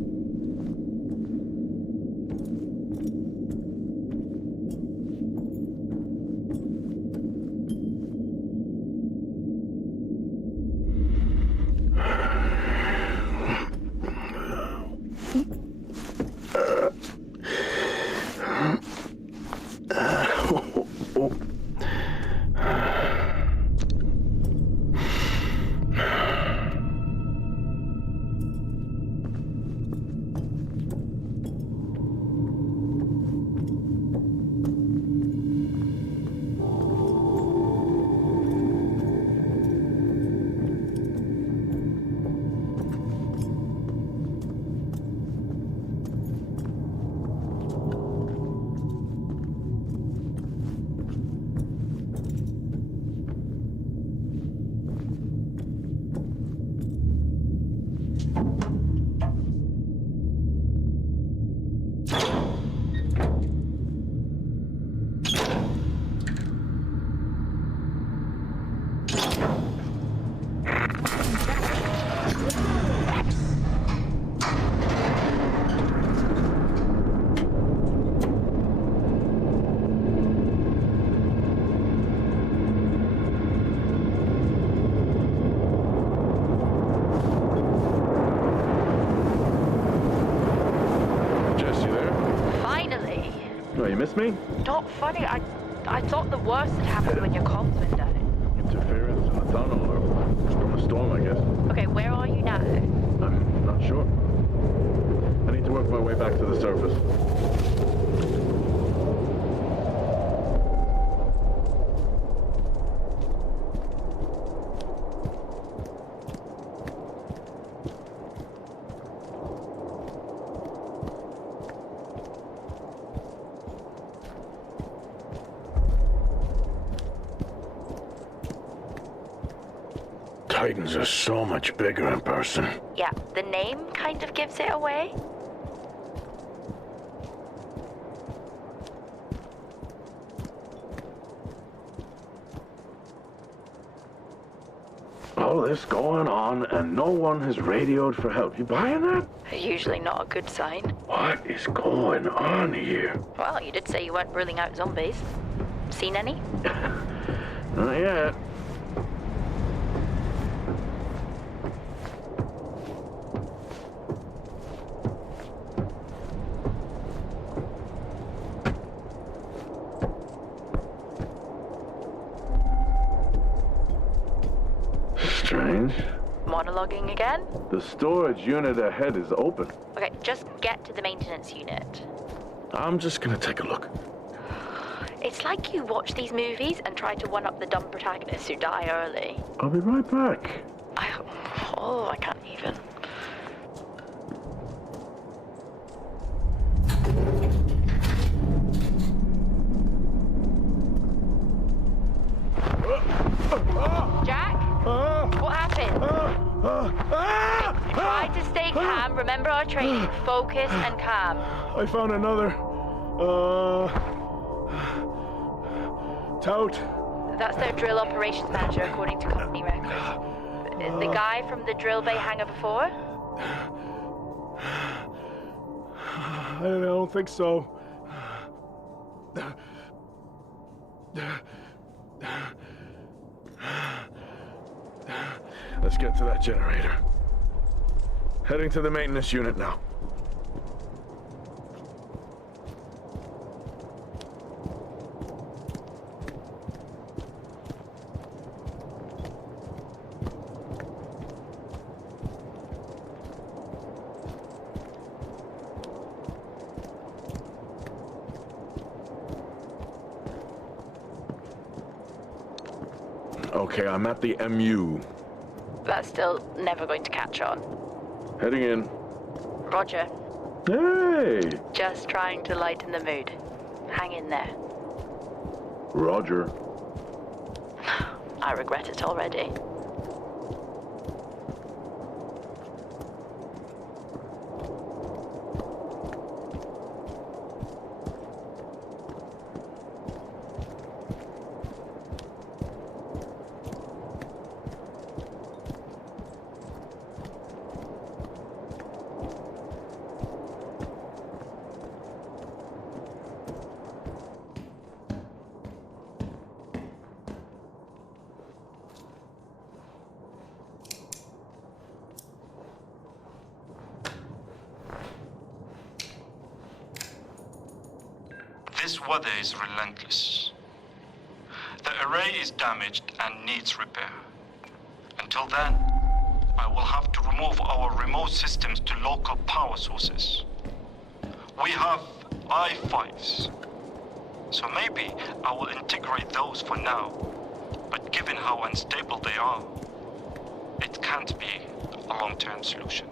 Miss me? Not funny. I thought the worst had happened when your comms went down. Interference in the tunnel or from a storm, I guess. Okay, where are you now? I'm not sure. I need to work my way back to the surface. Titans are so much bigger in person. Yeah, the name kind of gives it away. All this going on and no one has radioed for help. You buying that? Usually not a good sign. What is going on here? Well, you did say you weren't ruling out zombies. Seen any? Not yet. Strange. Monologuing again? The storage unit ahead is open. Okay, just get to the maintenance unit. I'm just gonna take a look. It's like you watch these movies and try to one-up the dumb protagonists who die early. I'll be right back. I can't even. Jack? What happened? Try to stay calm. Remember our training. Focus and calm. I found another. Tout. That's their drill operations manager, according to company records. The guy from the drill bay hangar before? I don't think so. Let's get to that generator. Heading to the maintenance unit now. Okay, I'm at the MU. That's still never going to catch on. Heading in. Roger. Hey! Just trying to lighten the mood. Hang in there. Roger. I regret it already. This weather is relentless. The array is damaged and needs repair. Until then, I will have to remove our remote systems to local power sources. We have I-5s, so maybe I will integrate those for now. But given how unstable they are, it can't be a long-term solution.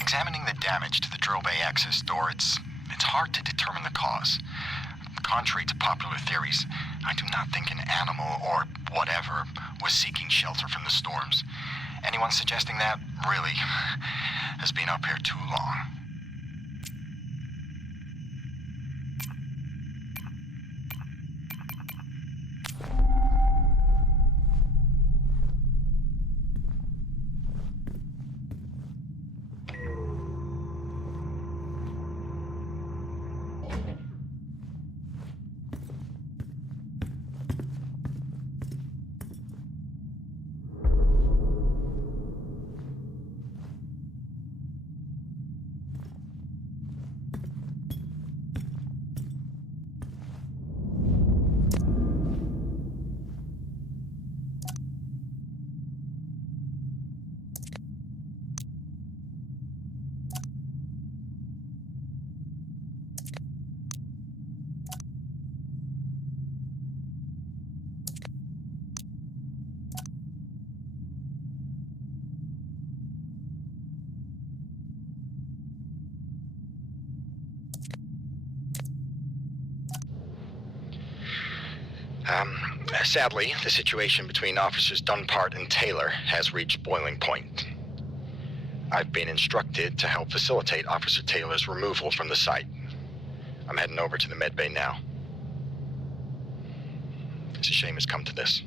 Examining the damage to the drill bay access door, it's hard to determine the cause. Contrary to popular theories, I do not think an animal or whatever was seeking shelter from the storms. Anyone suggesting that really has been up here too long. Sadly, the situation between Officers Dunpart and Taylor has reached boiling point. I've been instructed to help facilitate Officer Taylor's removal from the site. I'm heading over to the medbay now. It's a shame it's come to this.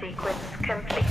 Sequence complete.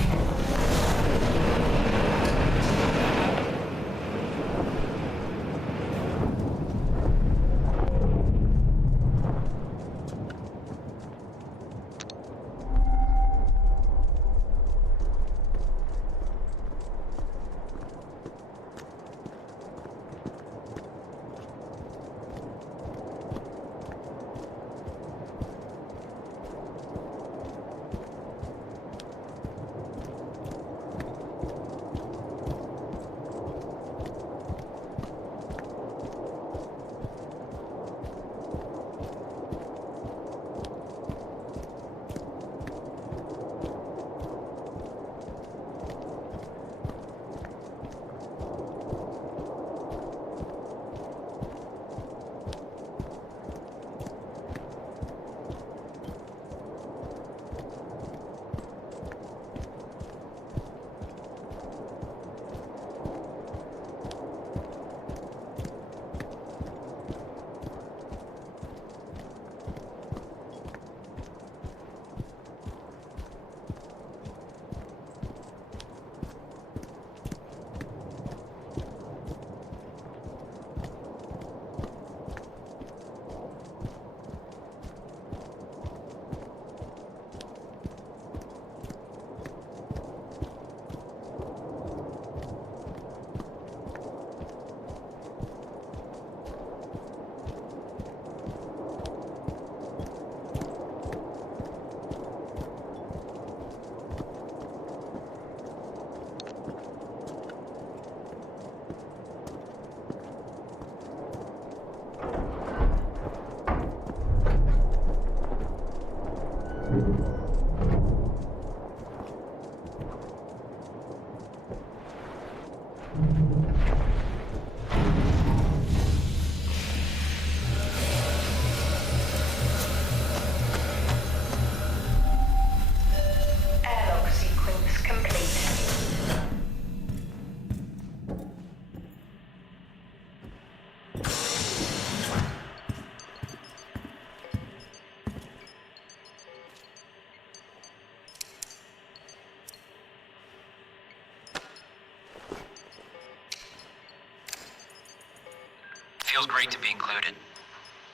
Feels great to be included.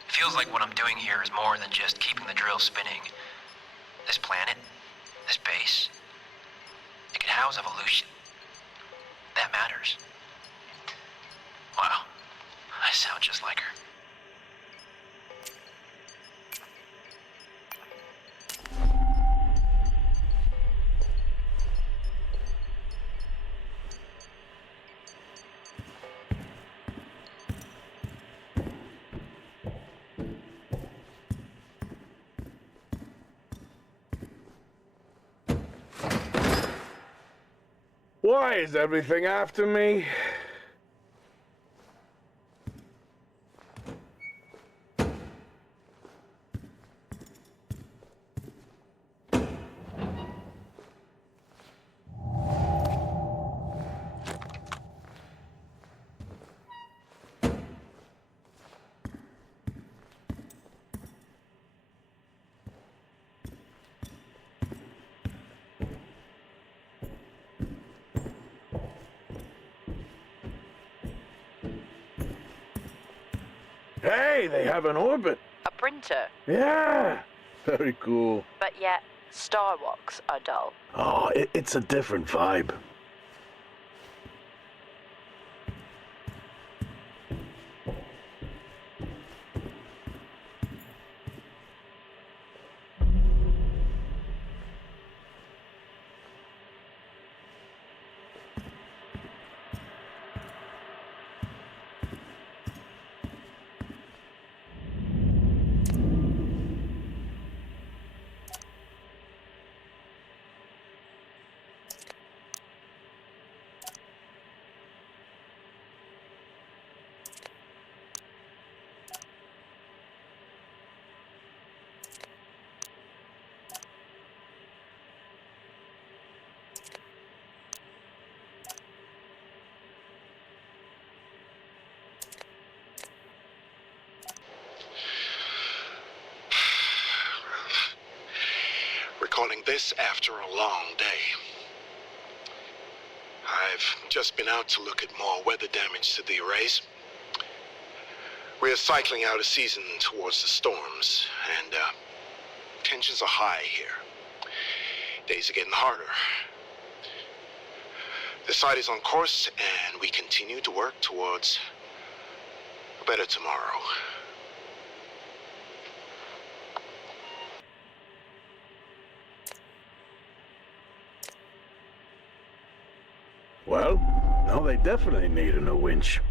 Feels like what I'm doing here is more than just keeping the drill spinning. This planet, this base, it can house evolution. That matters. Wow, I sound just like her. Why is everything after me? Hey, they have an orbit. A printer, Yeah. Very cool. but yet Star Walks are dull. Oh, it's a different vibe. Recording this after a long day. I've just been out to look at more weather damage to the arrays. We're cycling out of season towards the storms, and tensions are high here. Days are getting harder. The site is on course, and we continue to work towards a better tomorrow. Well, now they definitely need a new winch.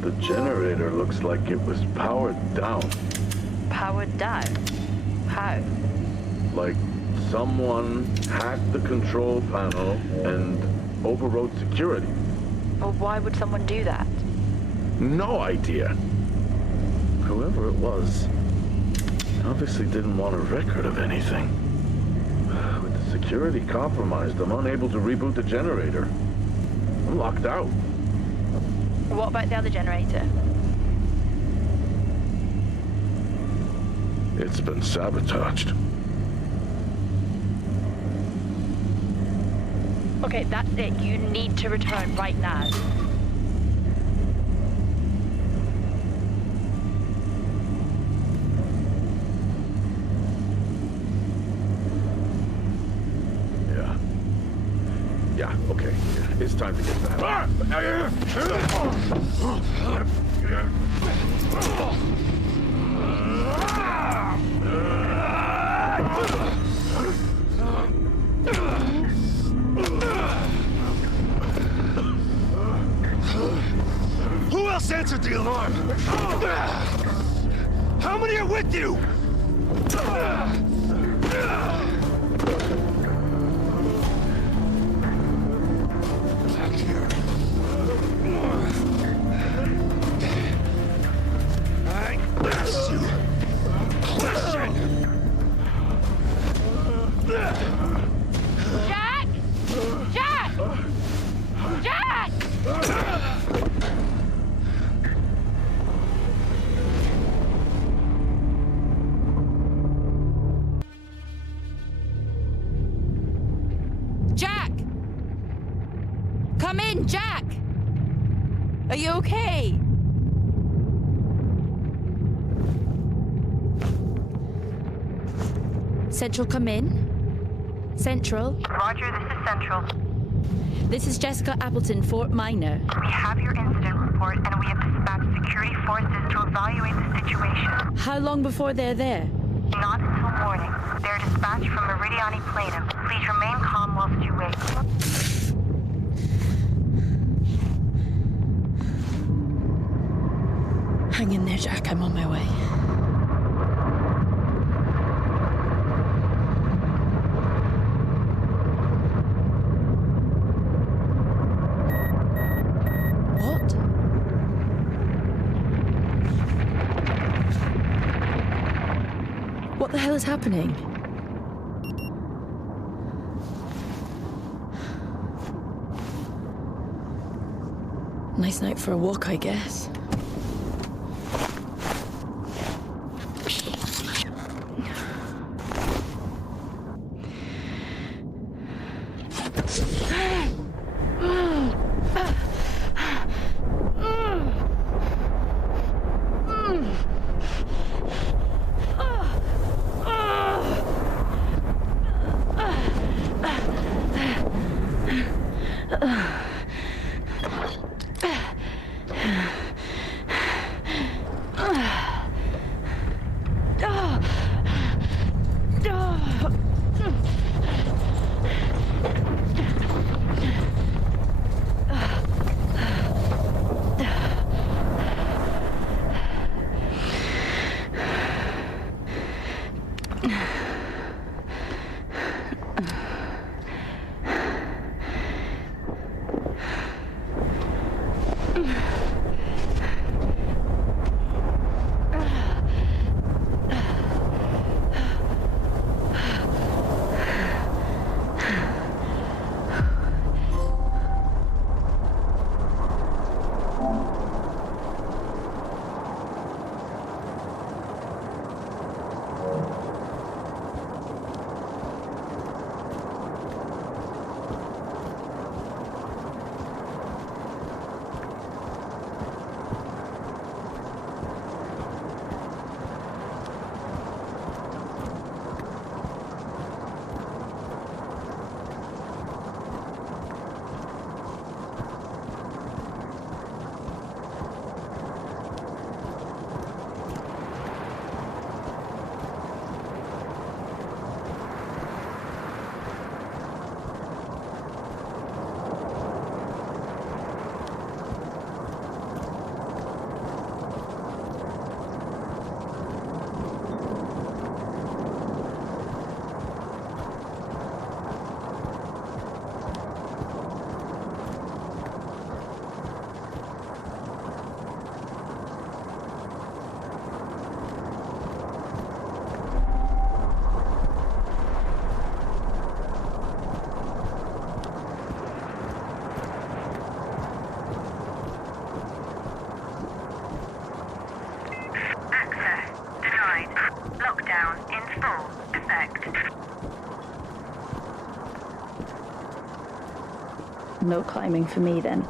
The generator looks like it was powered down. Powered down? How? Like someone hacked the control panel and overrode security. Well, why would someone do that? No idea. Whoever it was obviously didn't want a record of anything. With the security compromised, I'm unable to reboot the generator. I'm locked out. What about the other generator? It's been sabotaged. Okay, that's it. You need to return right now. Yeah, okay. It's time to get back. Who else answered the alarm? How many are with you? I asked you a question. Jack! Jack! Jack! Jack! Come in, Jack! Are you okay? Central, come in. Central. Roger, this is Central. This is Jessica Appleton, Fort Minor. We have your incident report, and we have dispatched security forces to evaluate the situation. How long before they're there? Not until morning. They're dispatched from Meridiani Plainum. Please remain calm whilst you wait. Hang in there, Jack. I'm on my way. What? What the hell is happening? Nice night for a walk, I guess. No climbing for me then.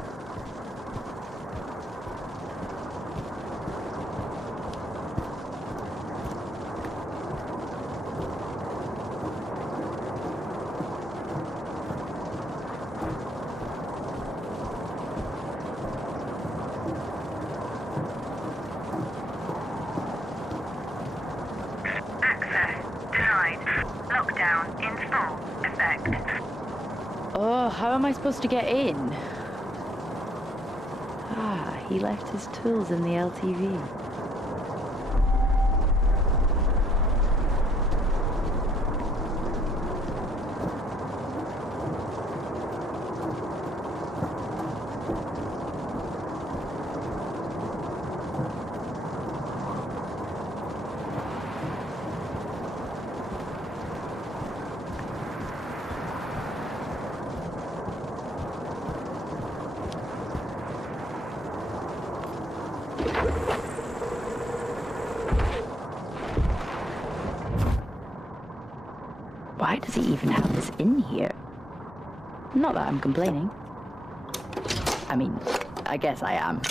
How am I supposed to get in? Ah, he left his tools in the LTV. Why does he even have this in here? Not that I'm complaining. I mean, I guess I am.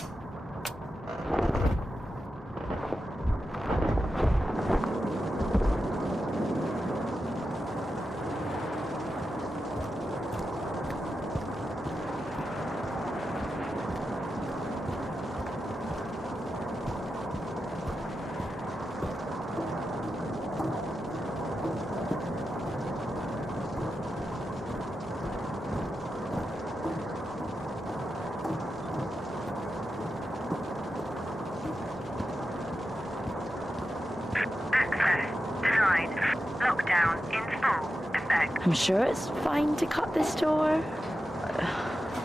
I'm sure it's fine to cut this door.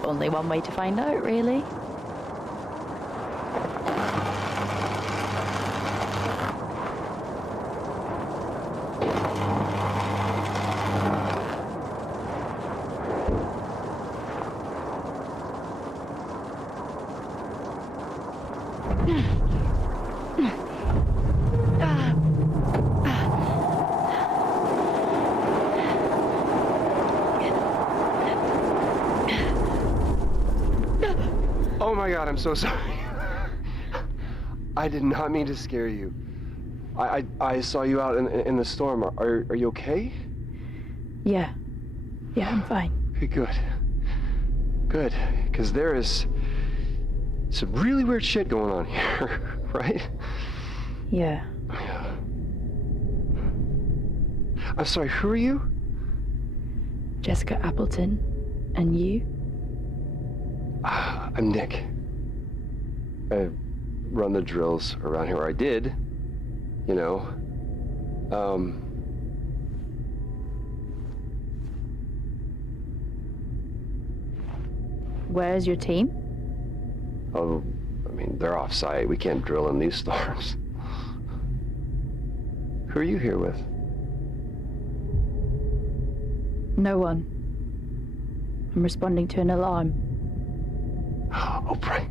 Only one way to find out, really. Oh my God, I'm so sorry. I did not mean to scare you. I saw you out in the storm. Are you okay? Yeah, I'm fine. Okay, good. Because there is some really weird shit going on here, right? Yeah. I'm sorry, who are you? Jessica Appleton. And you? I'm Nick. I run the drills around here, or I did, you know. Where's your team? Oh, I mean, they're off-site. We can't drill in these storms. Who are you here with? No one. I'm responding to an alarm. Oh, right.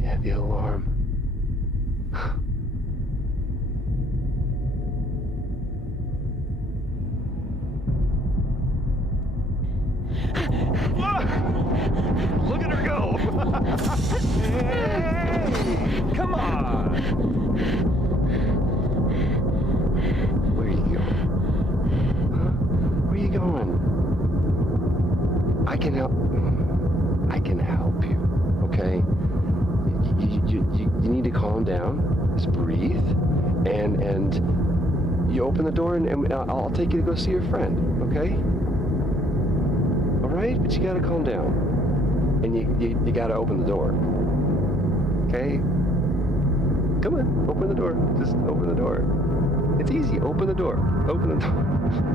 Yeah, the alarm. Look at her go! Hey! Come on! Where are you going? Huh? Where are you going? I can help you, okay? You need to calm down, just breathe, and you open the door and I'll take you to go see your friend, okay? All right? But you gotta calm down. And you gotta open the door, okay? Come on, open the door. Just open the door. It's easy, open the door. Open the door.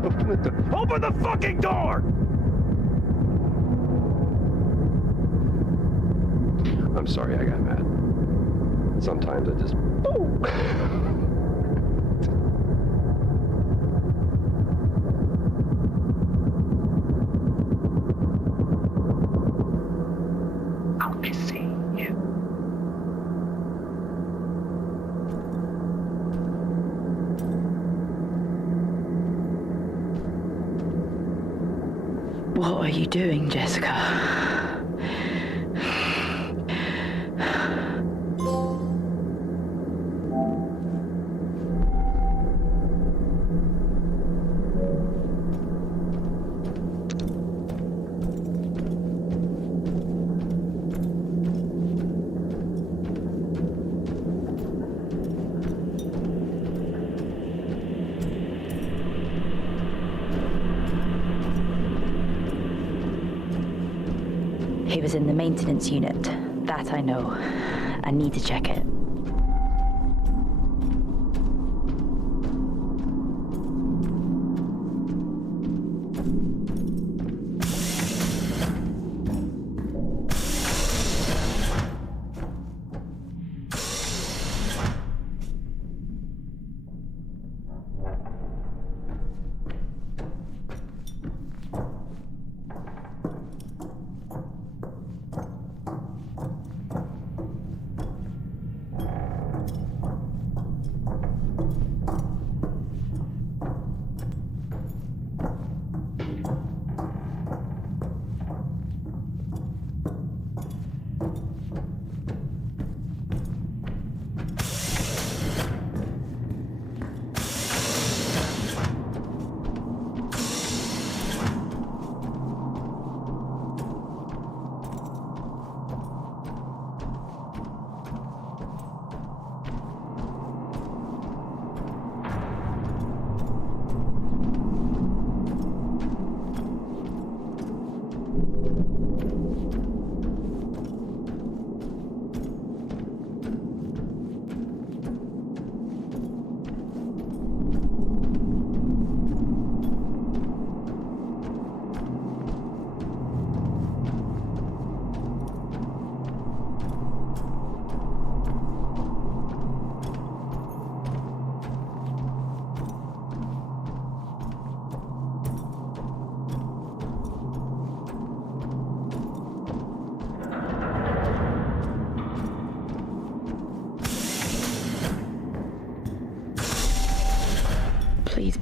Open the door. Open the fucking door! I'm sorry I got mad. Sometimes I just... I'll be seeing you. What are you doing, Jessica? He was in the maintenance unit. That I know. I need to check it.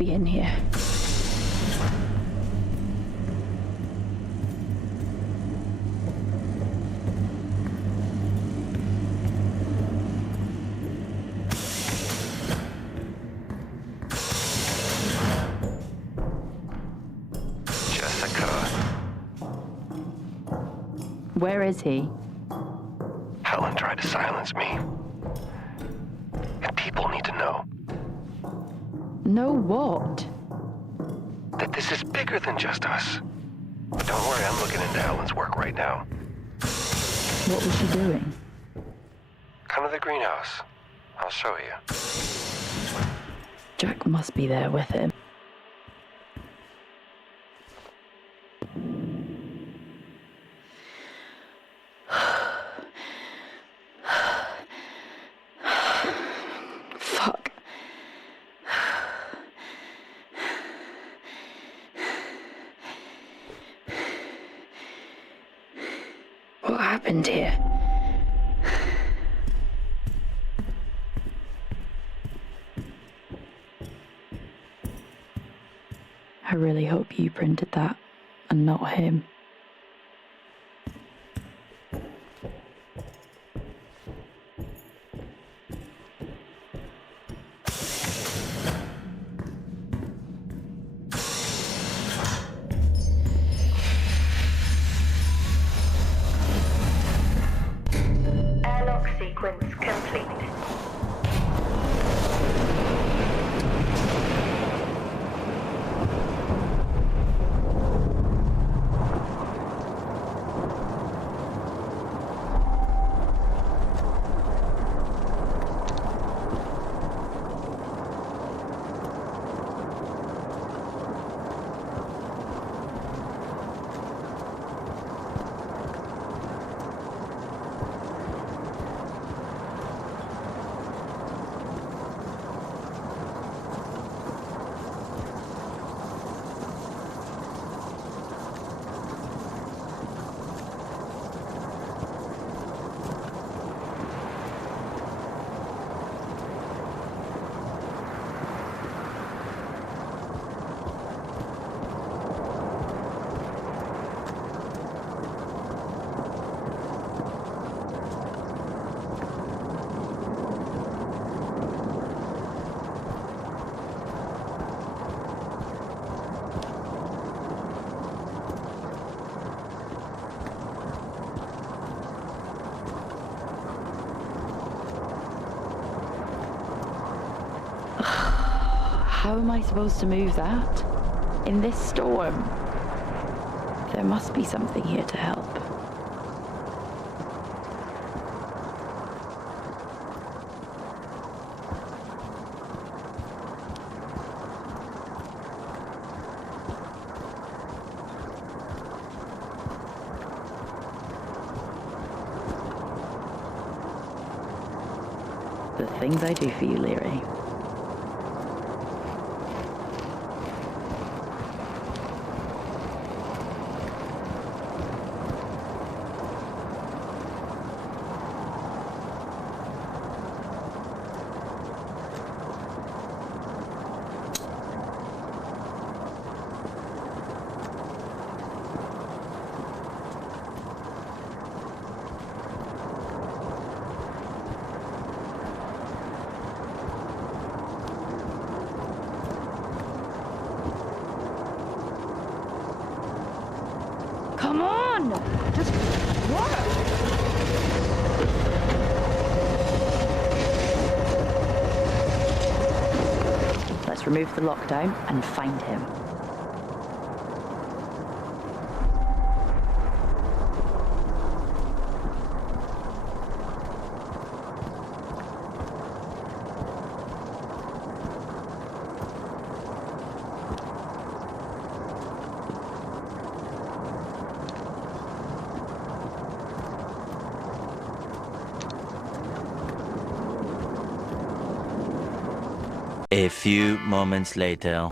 be in here. Where is he? Helen tried to silence me. And people need to know Know what? that this is bigger than just us. But don't worry, I'm looking into Helen's work right now. What was she doing? Come to the greenhouse. I'll show you. Jack must be there with him. Fuck. What happened here? I really hope you printed that and not him. Airlock sequence complete. How am I supposed to move that? In this storm? There must be something here to help. The things I do for you, Leary. Come on! Just work! Let's remove the lockdown and find him. A few moments later.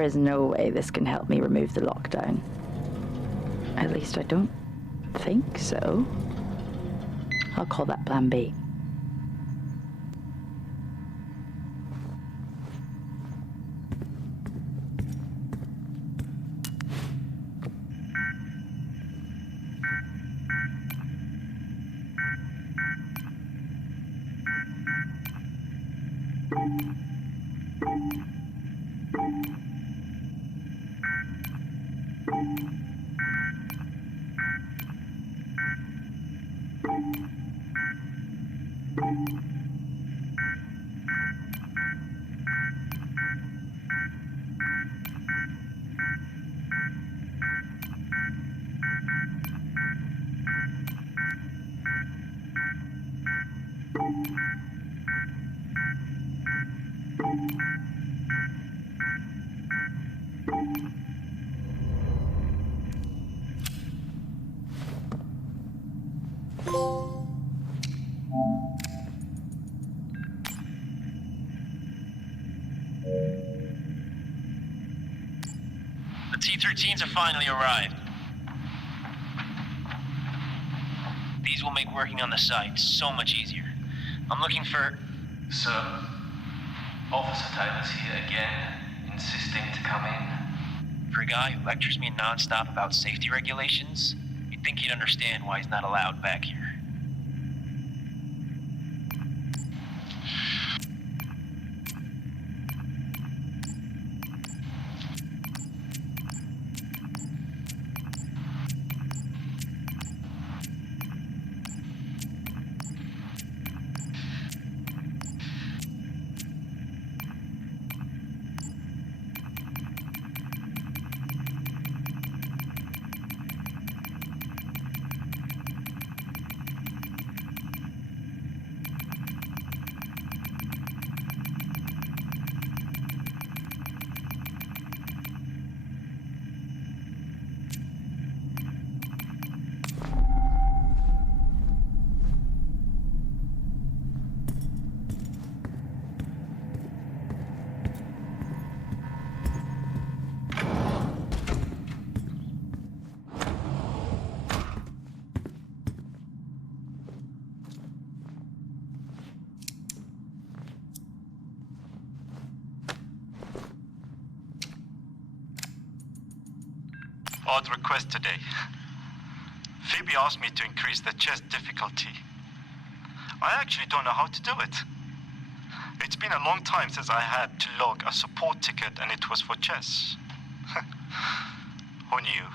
There is no way this can help me remove the lockdown. At least I don't think so. I'll call that Plan B. The T-13s have finally arrived. These will make working on the site so much easier. I'm looking for... Sir, Officer Taylor's here again, insisting to come in. For a guy who lectures me non-stop about safety regulations, you'd think he'd understand why he's not allowed back here. Odd request today. Phoebe asked me to increase the chess difficulty. I actually don't know how to do it. It's been a long time since I had to log a support ticket and it was for chess. Who knew?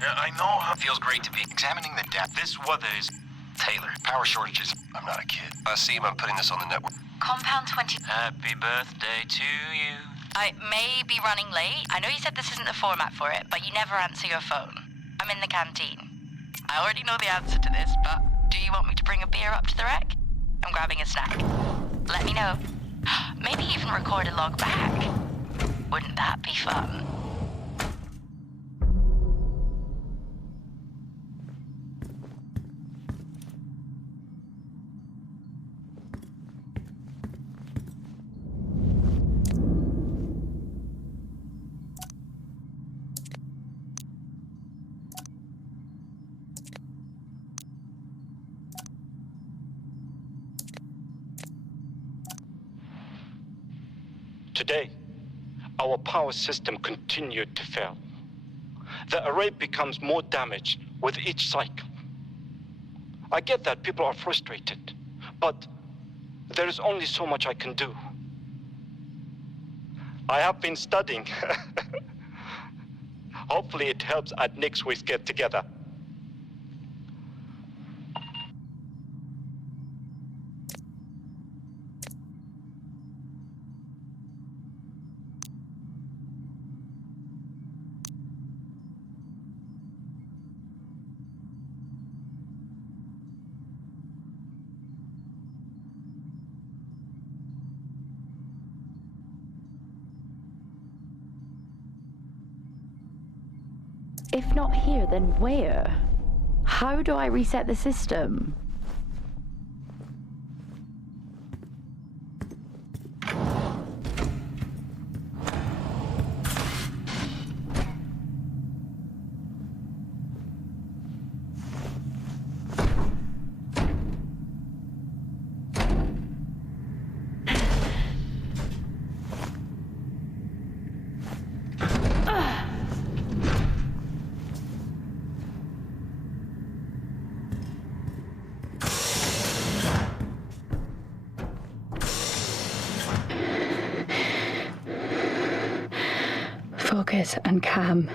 I know how it feels great to be Examining the depth. This weather is... Taylor. Power shortages. I'm not a kid. Asim, I'm putting this on the network. Compound 20. Happy birthday to you. I may be running late. I know you said this isn't the format for it, but you never answer your phone. I'm in the canteen. I already know the answer to this, but do you want me to bring a beer up to the wreck? I'm grabbing a snack. Let me know. Maybe even record a log back. Wouldn't that be fun? Today, our power system continued to fail. The array becomes more damaged with each cycle. I get that people are frustrated, but there is only so much I can do. I have been studying. Hopefully it helps at next week's get together. If not here, then where? How do I reset the system? Focus and calm.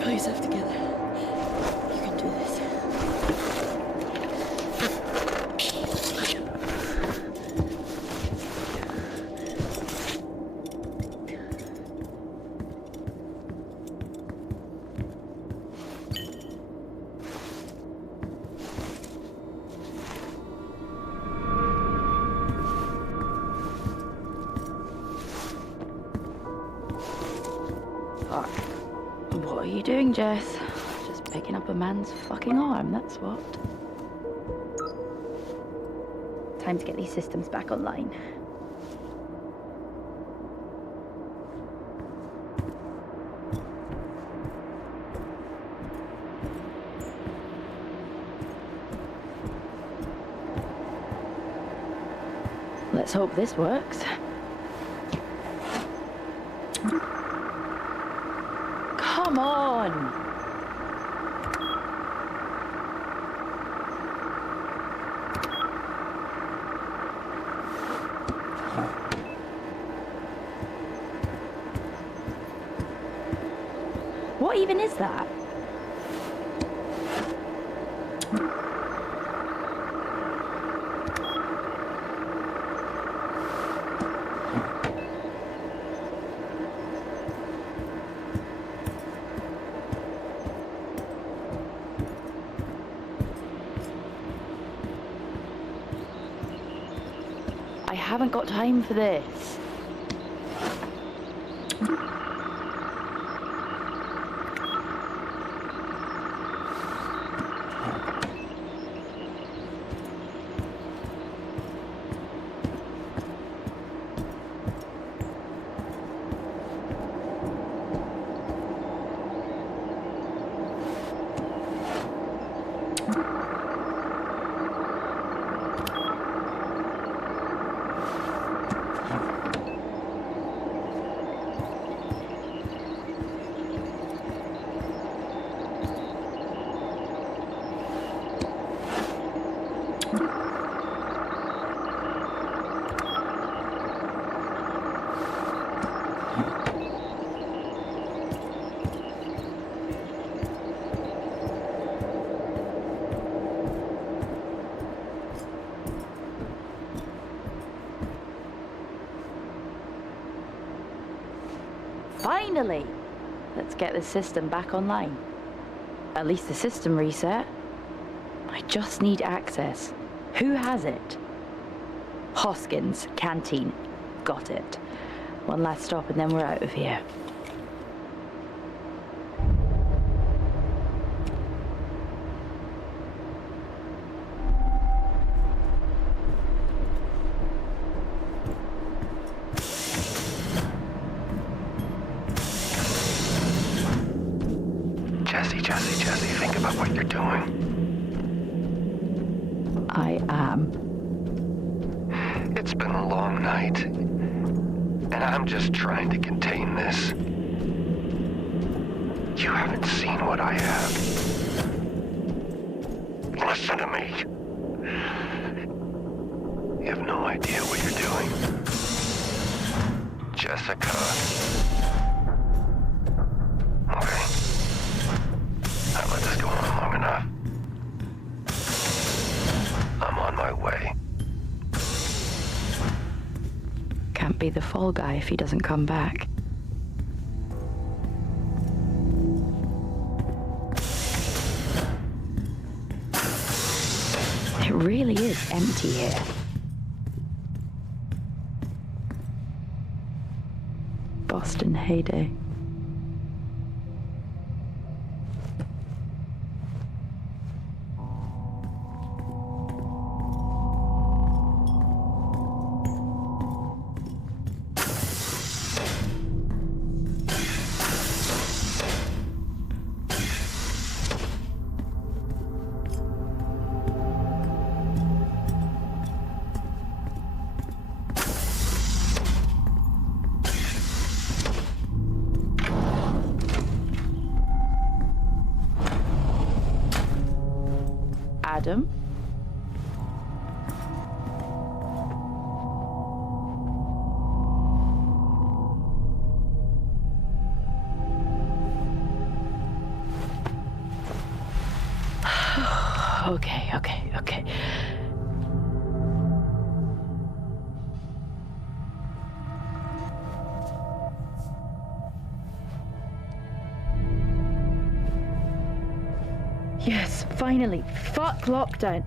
Pull yourself together. You can do this. Fuck. What are you doing, Jess? Just picking up a man's fucking arm, that's what. Time to get these systems back online. Let's hope this works. Come on! What even is that? I haven't got time for this. Finally! Let's get the system back online. At least the system reset. I just need access. Who has it? Hoskins, canteen. Got it. One last stop and then we're out of here. Jesse, think about what you're doing. I am. It's been a long night, and I'm just trying to contain this. You haven't seen what I have. Listen to me. You have no idea what you're doing. Jessica. Okay. I've let this go on long enough. I'm on my way. Can't be the fall guy if he doesn't come back. really is empty here. Boston Heyday. Adam? Okay. Yes, finally. Fuck lockdown.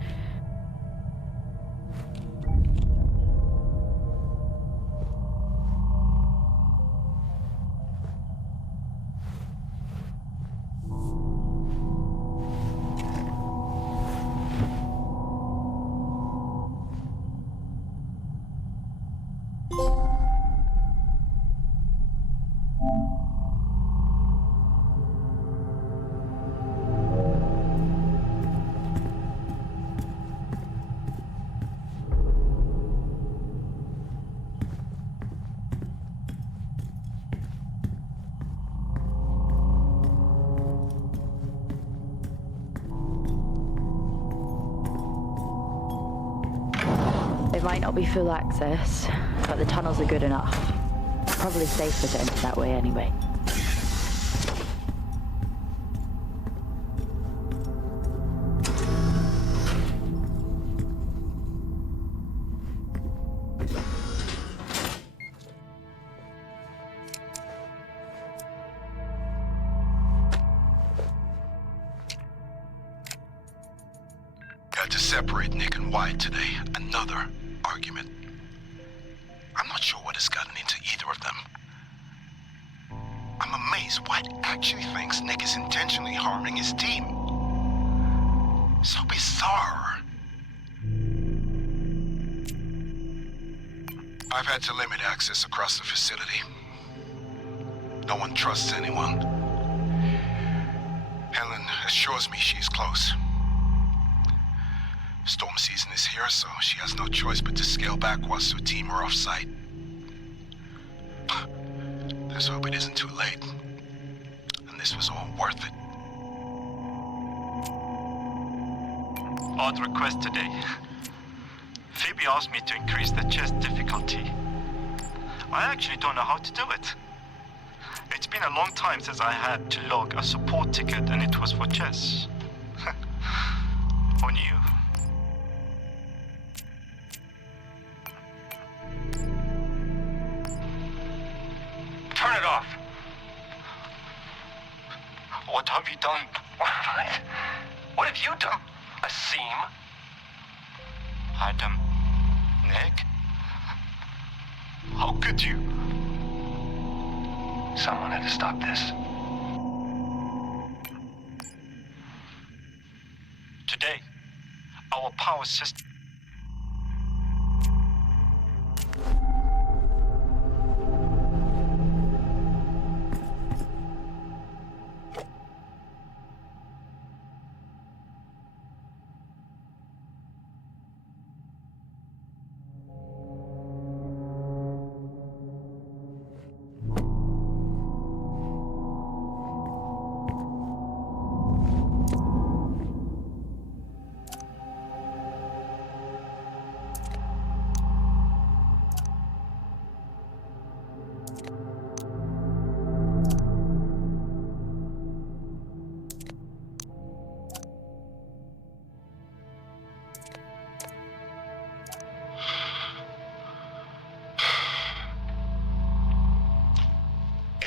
It might not be full access, but the tunnels are good enough. Probably safer to enter that way anyway. Got to separate Nick and Wyatt today. Another argument. I'm not sure what has gotten into either of them. I'm amazed Wyatt actually thinks Nick is intentionally harming his team. So bizarre. I've had to limit access across the facility. No one trusts anyone. Helen assures me she's close. Storm season is here, so she has no choice but to scale back whilst her team are off-site. Let's hope it isn't too late. And this was all worth it. Odd request today. Phoebe asked me to increase the chess difficulty. I actually don't know how to do it. It's been a long time since I had to log a support ticket, and it was for chess. Who knew? Turn it off. What have you done? What have you done? Asim? Adam? Nick? How could you? Someone had to stop this. Today, our power system...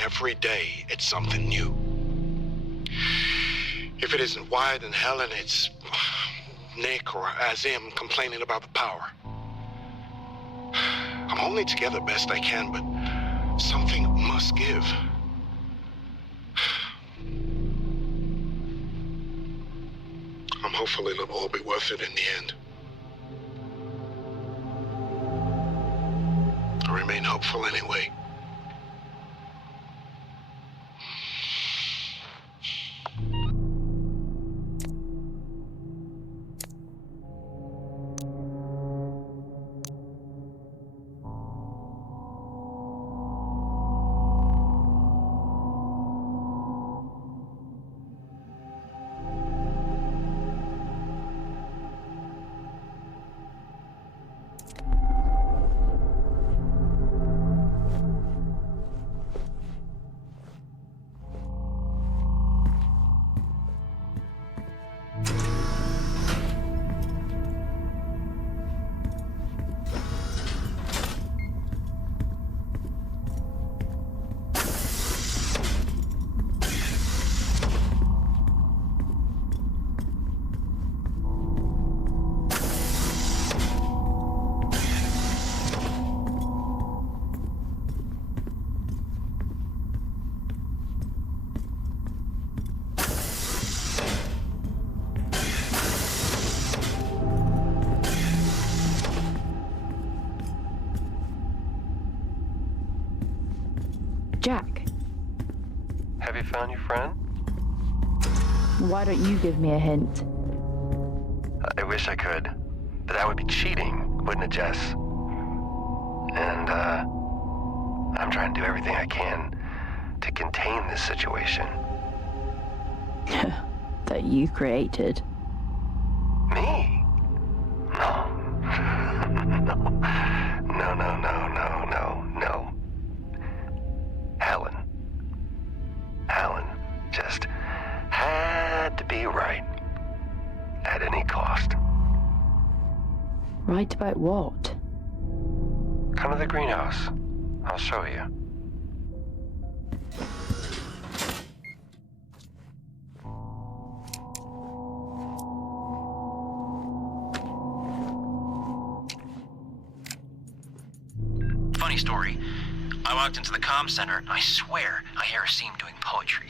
Every day, it's something new. If it isn't Wyatt and Helen, it's Nick or Asim complaining about the power. I'm holding it together best I can, but something must give. I'm hopeful it'll all be worth it in the end. I remain hopeful anyway. Jack, Have you found your friend? why don't you give me a hint? I wish I could, but that would be cheating, wouldn't it, Jess? And, I'm trying to do everything I can to contain this situation. That you created. Me? No. No. Helen just had to be right at any cost. Right about what? Come to the greenhouse. I'll show you. Funny story. I walked into the comm center, and I swear I hear Asim doing poetry.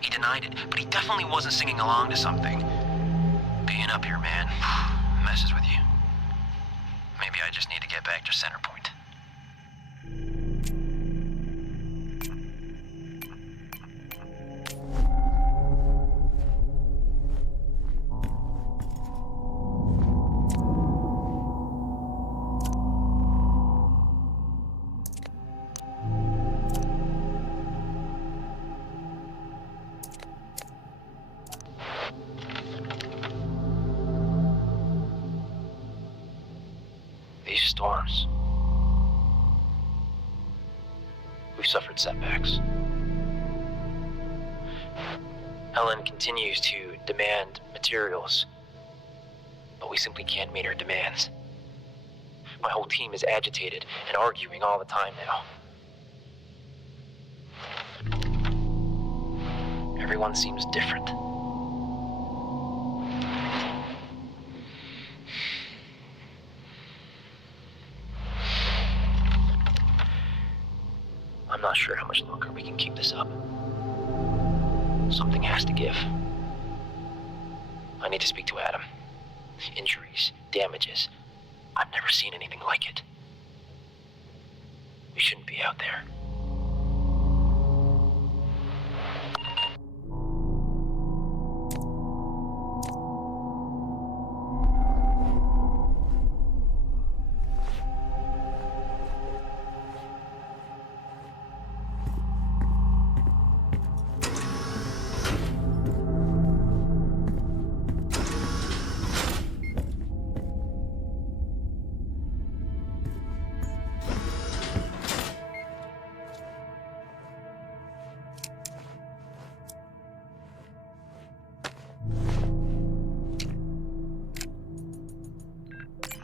He denied it, but he definitely wasn't singing along to something. Being up here, man, messes with you. Maybe I just need to get back to center point. These storms. We've suffered setbacks. Helen continues to demand materials, but we simply can't meet her demands. My whole team is agitated and arguing all the time now. Everyone seems different. I'm not sure how much longer we can keep this up. Something has to give. I need to speak to Adam. Injuries, damages. I've never seen anything like it. We shouldn't be out there.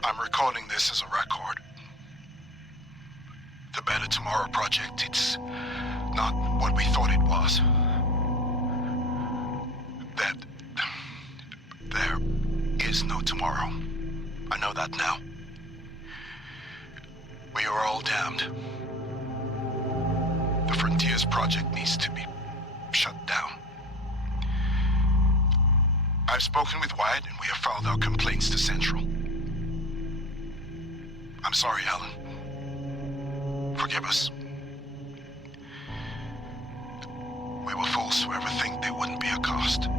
I'm recording this as a record. The Better Tomorrow project, it's not what we thought it was. That there is no tomorrow. I know that now. We are all damned. The Frontiers project needs to be shut down. I've spoken with Wyatt and we have filed our complaints to Central. I'm sorry, Helen. Forgive us. We were fools to ever think there wouldn't be a cost.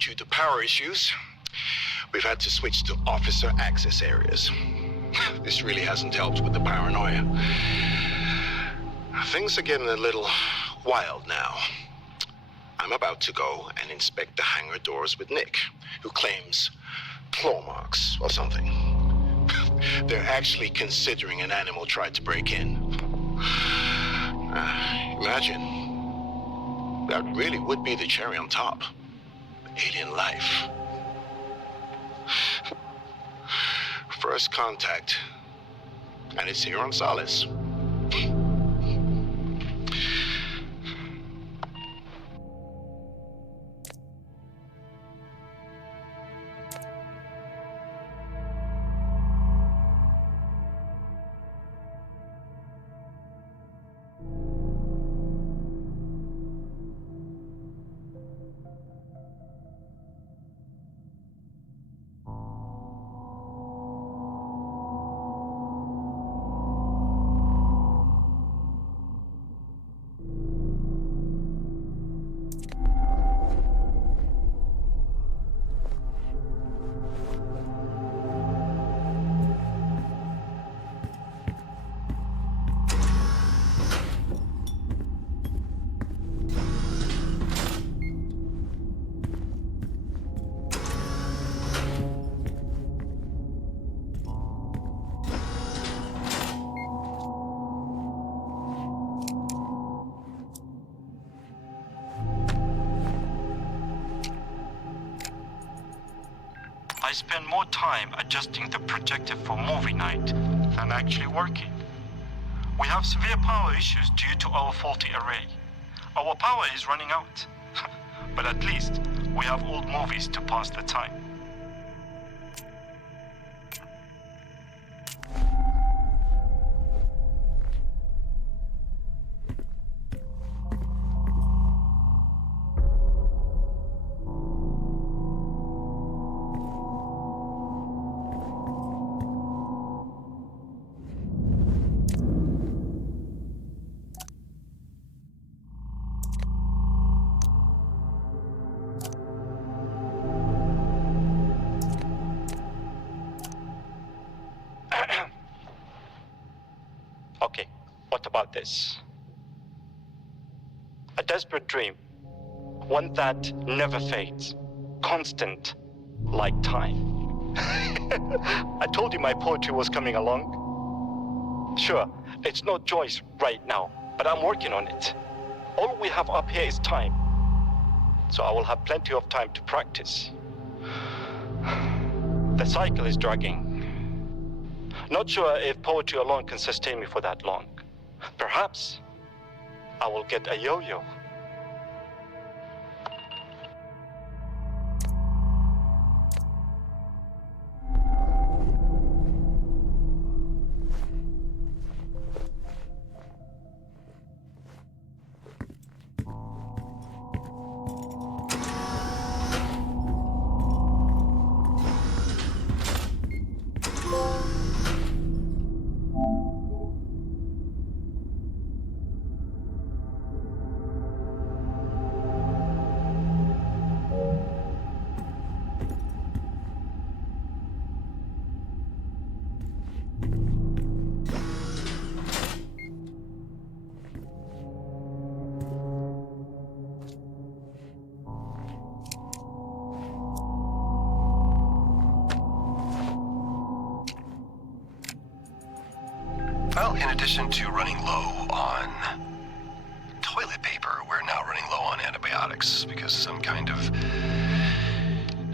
Due to power issues, we've had to switch to officer access areas. This really hasn't helped with the paranoia. Things are getting a little wild now. I'm about to go and inspect the hangar doors with Nick, who claims claw marks or something. They're actually considering an animal tried to break in. Imagine. That really would be the cherry on top. Alien life. First contact. And it's here on Solis. I spend more time adjusting the projector for movie night than actually working. We have severe power issues due to our faulty array. Our power is running out. But at least we have old movies to pass the time. Okay, what about this? A desperate dream. One that never fades. Constant, like time. I told you my poetry was coming along. Sure, it's no choice right now, but I'm working on it. All we have up here is time. So I will have plenty of time to practice. The cycle is dragging. Not sure if poetry alone can sustain me for that long. Perhaps I will get a yo-yo. Well, in addition to running low on toilet paper, we're now running low on antibiotics because some kind of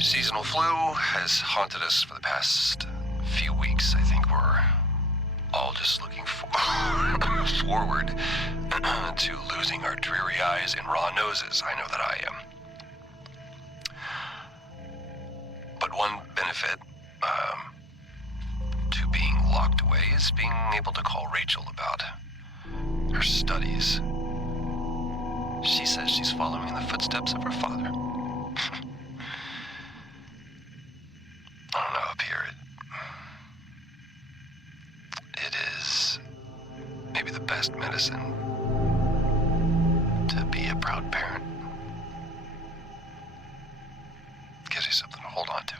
seasonal flu has haunted us for the past few weeks. I think we're all just looking forward to losing our dreary eyes and raw noses. I know that I am. But one benefit to being locked away is being able to call Rachel about her studies. She says she's following in the footsteps of her father. I don't know, up here it is maybe the best medicine to be a proud parent. Gives you something to hold on to.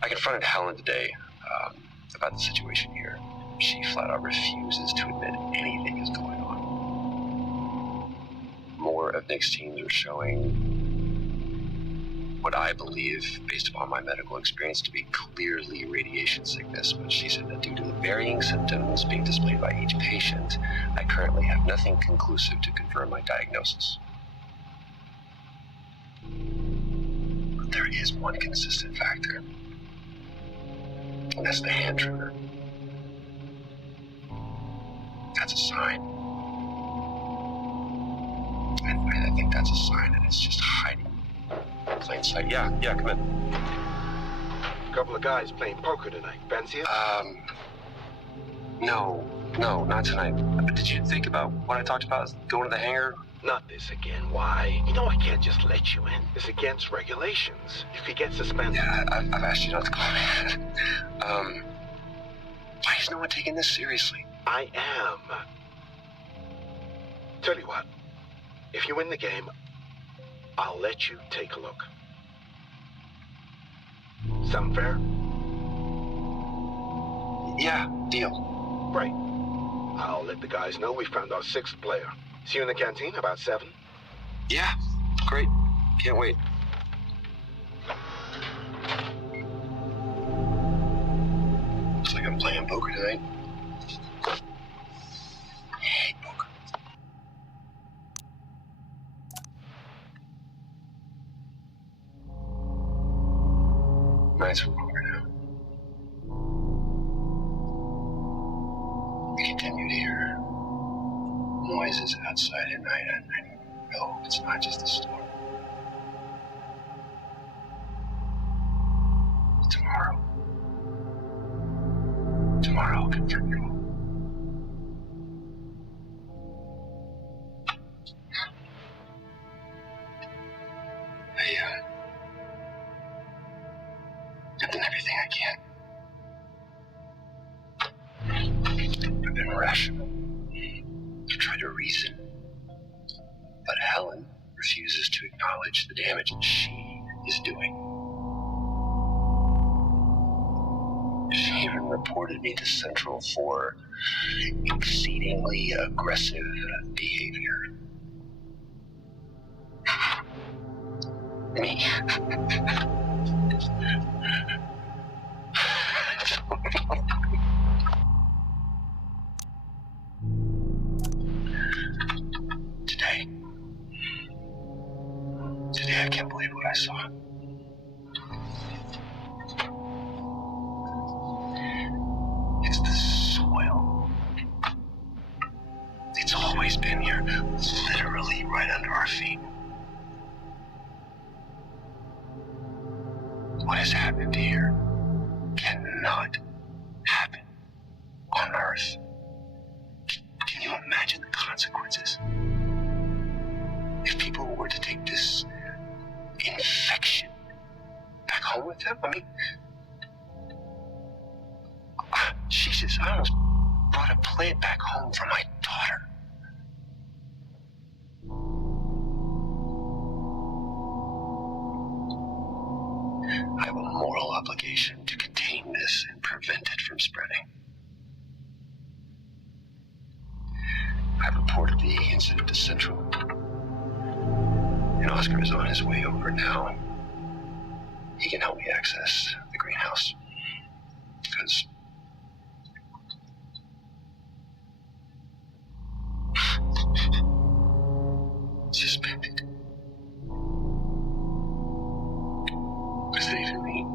I confronted Helen today about the situation here. She flat out refuses to admit anything is going on. More of Nick's teams are showing what I believe, based upon my medical experience, to be clearly radiation sickness, but she said that due to the varying symptoms being displayed by each patient, I currently have nothing conclusive to confirm my diagnosis. But there is one consistent factor. And that's the hand trigger. That's a sign. I think that's a sign that it's just hiding in plain sight. Yeah, come in. A couple of guys playing poker tonight. Fancy it? No, not tonight. But did you think about what I talked about, going to the hangar? Not this again. Why? You know I can't just let you in. It's against regulations. You could get suspended. Yeah, I've asked you not to call me. Why is no one taking this seriously? I am. Tell you what. If you win the game, I'll let you take a look. Sound fair? Yeah, deal. Great. I'll let the guys know we found our 6th player. See you in the canteen about 7. Yeah, great. Can't wait. Looks like I'm playing poker tonight. I hate poker. Nights are over now. We continue to hear noises outside at night, and I know it's not just a storm. But tomorrow I'll confirm it all. I've done everything I can. I've been rational. I've tried to reason. But Helen refuses to acknowledge the damage that she is doing. She even reported me to Central for exceedingly aggressive behavior. Me. Today I can't believe what I saw. It's the soil. It's always been here, literally right under our feet. What has happened here cannot happen on Earth. virus. Can you imagine the consequences? If people were to take this infection back home with them? I mean, Jesus, I almost brought a plant back home for my daughter. I have a moral obligation to contain this and prevent it from spreading. I've reported the incident to Central, and Oscar is on his way over now. He can help me access the greenhouse, because suspended. What does that even mean?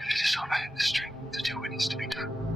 If it is all I have the strength to do what needs to be done.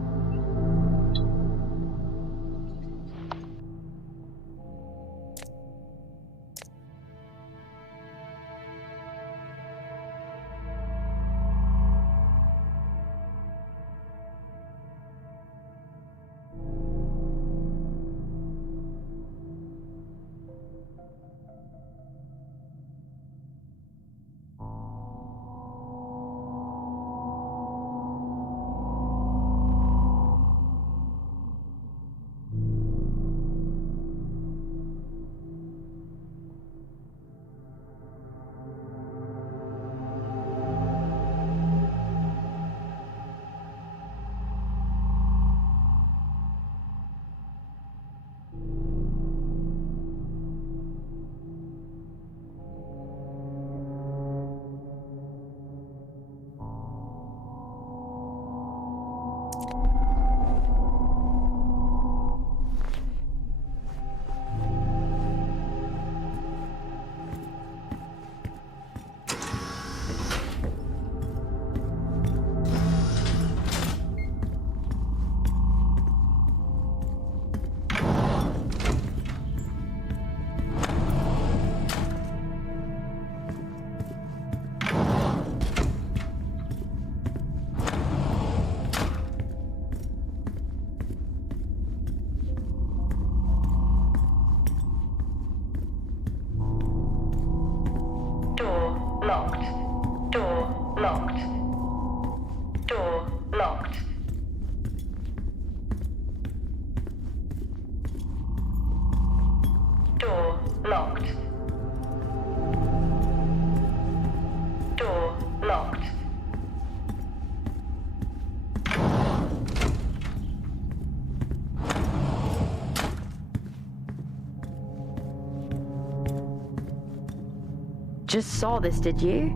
Just saw this, did you?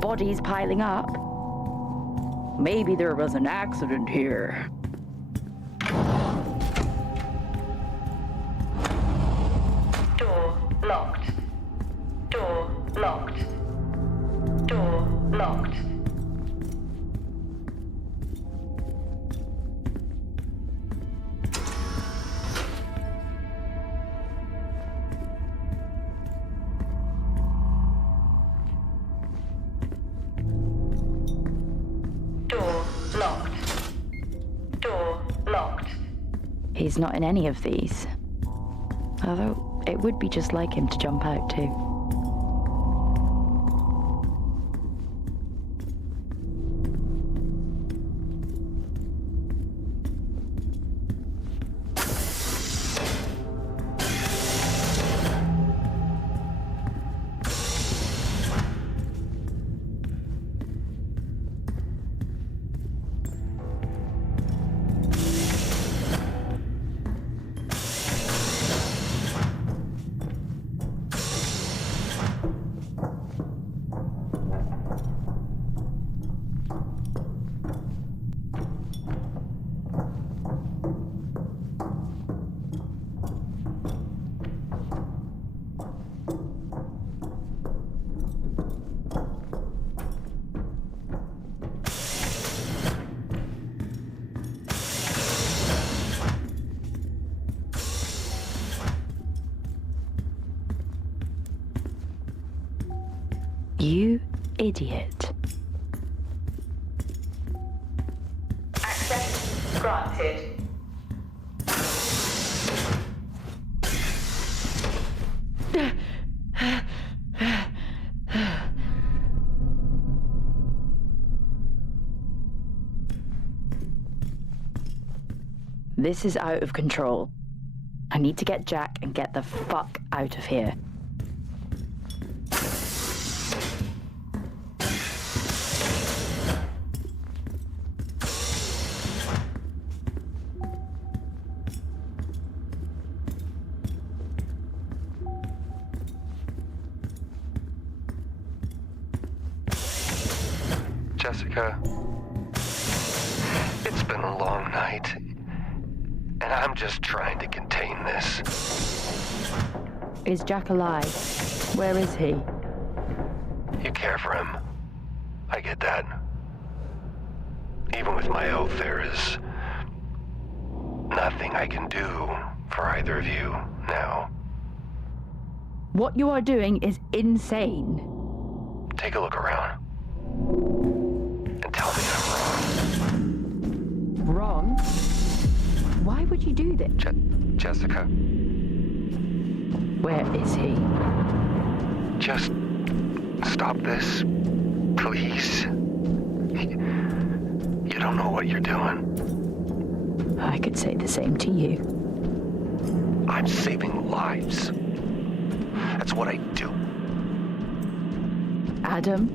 Bodies piling up. Maybe there was an accident here. Door locked. Door locked. Door locked. He's not in any of these. Although, it would be just like him to jump out too. idiot. Access granted. This is out of control. I need to get Jack and get the fuck out of here. Jessica, it's been a long night, and I'm just trying to contain this. Is Jack alive? Where is he? You care for him. I get that. Even with my oath, there is nothing I can do for either of you now. What you are doing is insane. Take a look around. And tell me I'm wrong. Wrong? Why would you do this? Jessica. Where is he? Just stop this, please. You don't know what you're doing. I could say the same to you. I'm saving lives. That's what I do. Adam?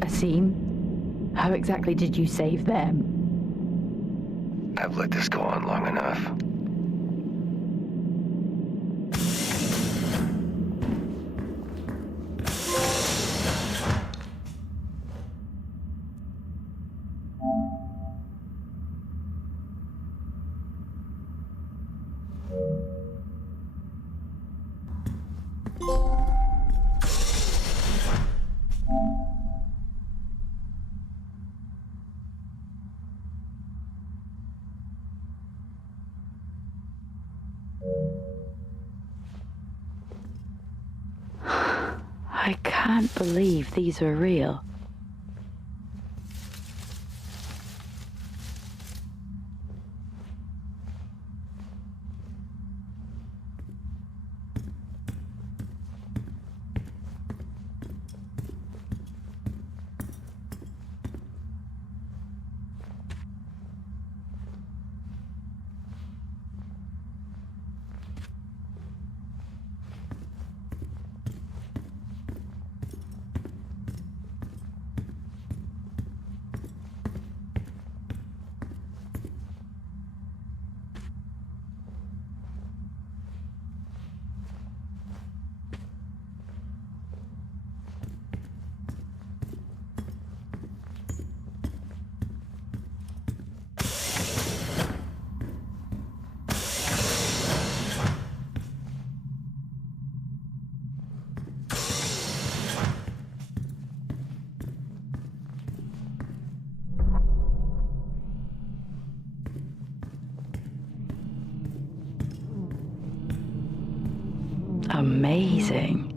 Asim? How exactly did you save them? I've let this go on long enough. I can't believe these are real. Amazing.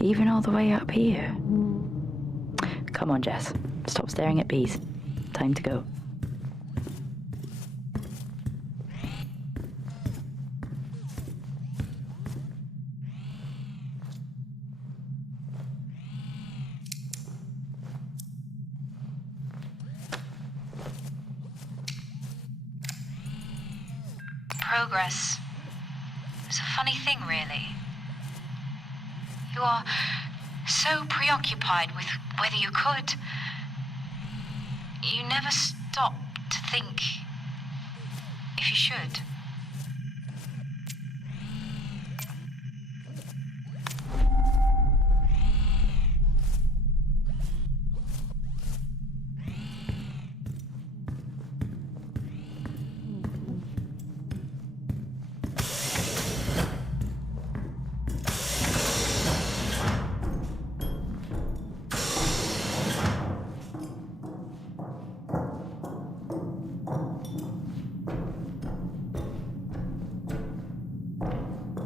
Even all the way up here. Come on, Jess. Stop staring at bees. Time to go. Progress. It's a funny thing, really. You are so preoccupied with whether you could. You never stop to think if you should.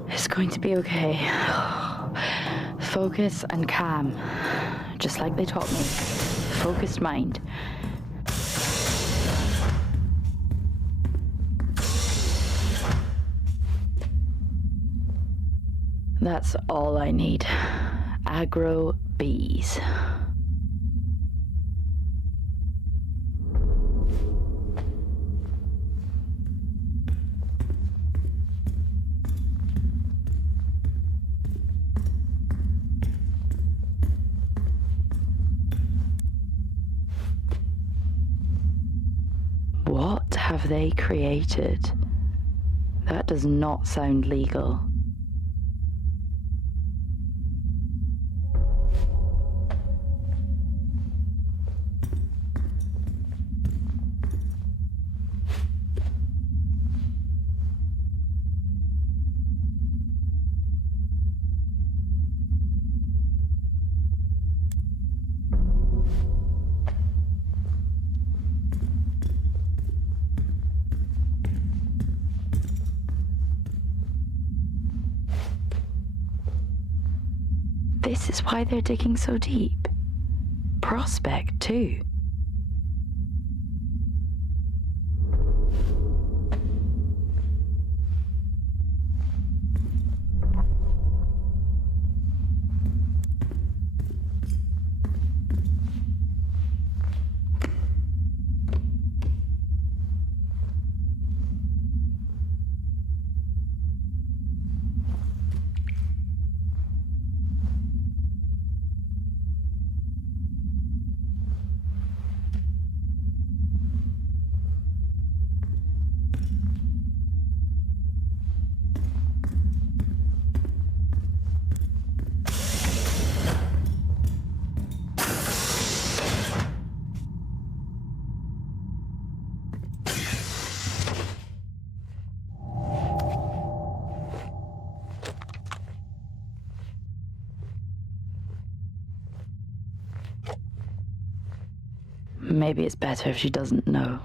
It's going to be okay. Focus and calm. just like they taught me. Focused mind. That's all I need. Aggro bees. What have they created? That does not sound legal. This is why they're digging so deep. Prospect, too. Maybe it's better if she doesn't know.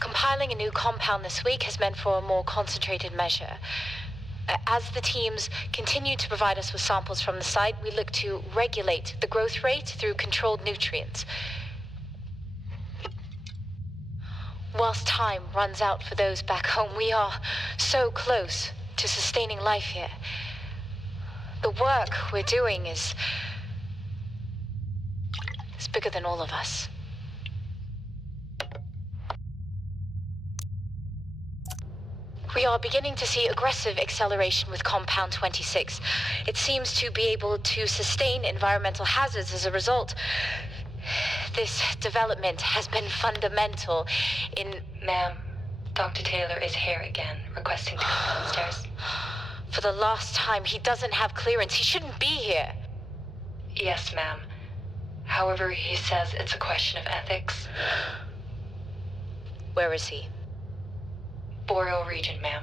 Compiling a new compound this week has meant for a more concentrated measure. As the teams continue to provide us with samples from the site, we look to regulate the growth rate through controlled nutrients. Whilst time runs out for those back home, we are so close to sustaining life here. The work we're doing is bigger than all of us. We are beginning to see aggressive acceleration with Compound 26. It seems to be able to sustain environmental hazards as a result. This development has been fundamental in... Ma'am, Dr. Taylor is here again, requesting to come downstairs. For the last time, he doesn't have clearance. He shouldn't be here. Yes, ma'am. However, he says it's a question of ethics. Where is he? Boreal region, ma'am.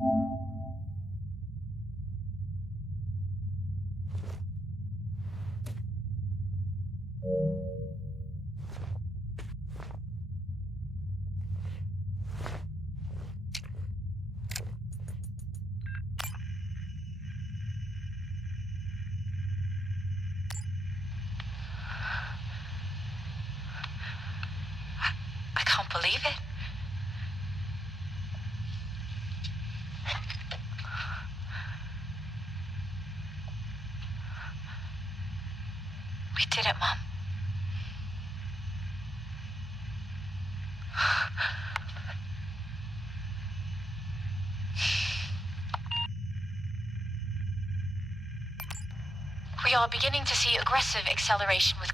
I can't believe it. We did it, Mom. We are beginning to see aggressive acceleration with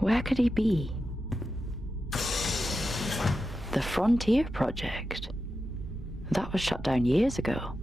Where could he be? The Frontier Project? That was shut down years ago.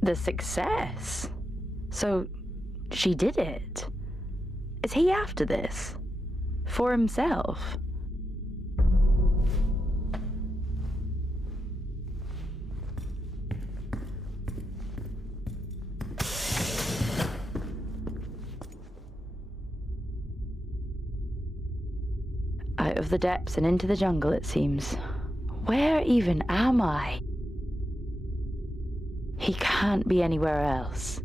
The success? So, she did it? Is he after this? For himself? Out of the depths and into the jungle, it seems. Where even am I? He can't be anywhere else.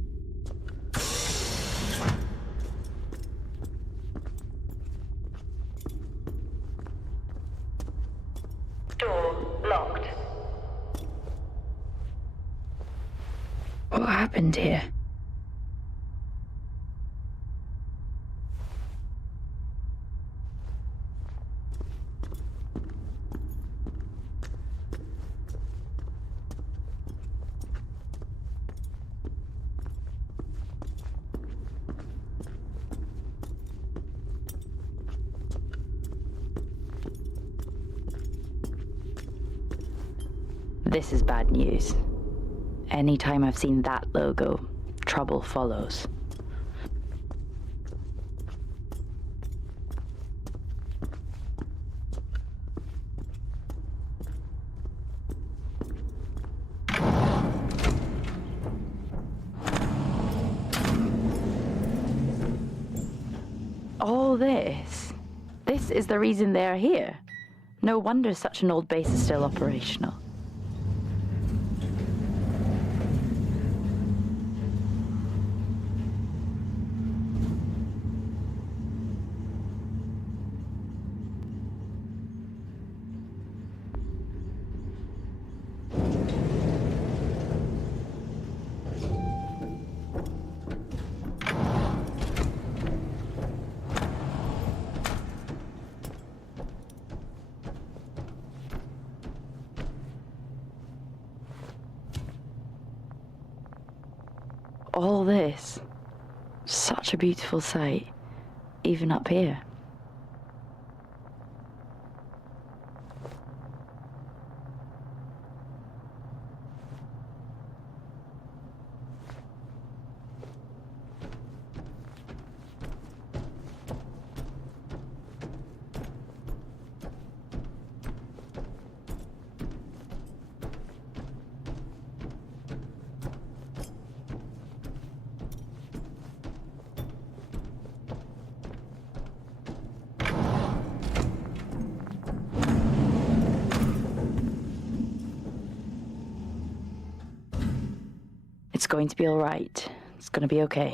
Door locked. What happened here? This is bad news. Anytime I've seen that logo, trouble follows. So this is the reason they're here. No wonder such an old base is still operational. All this, such a beautiful sight, even up here. It's going to be all right. It's going to be okay.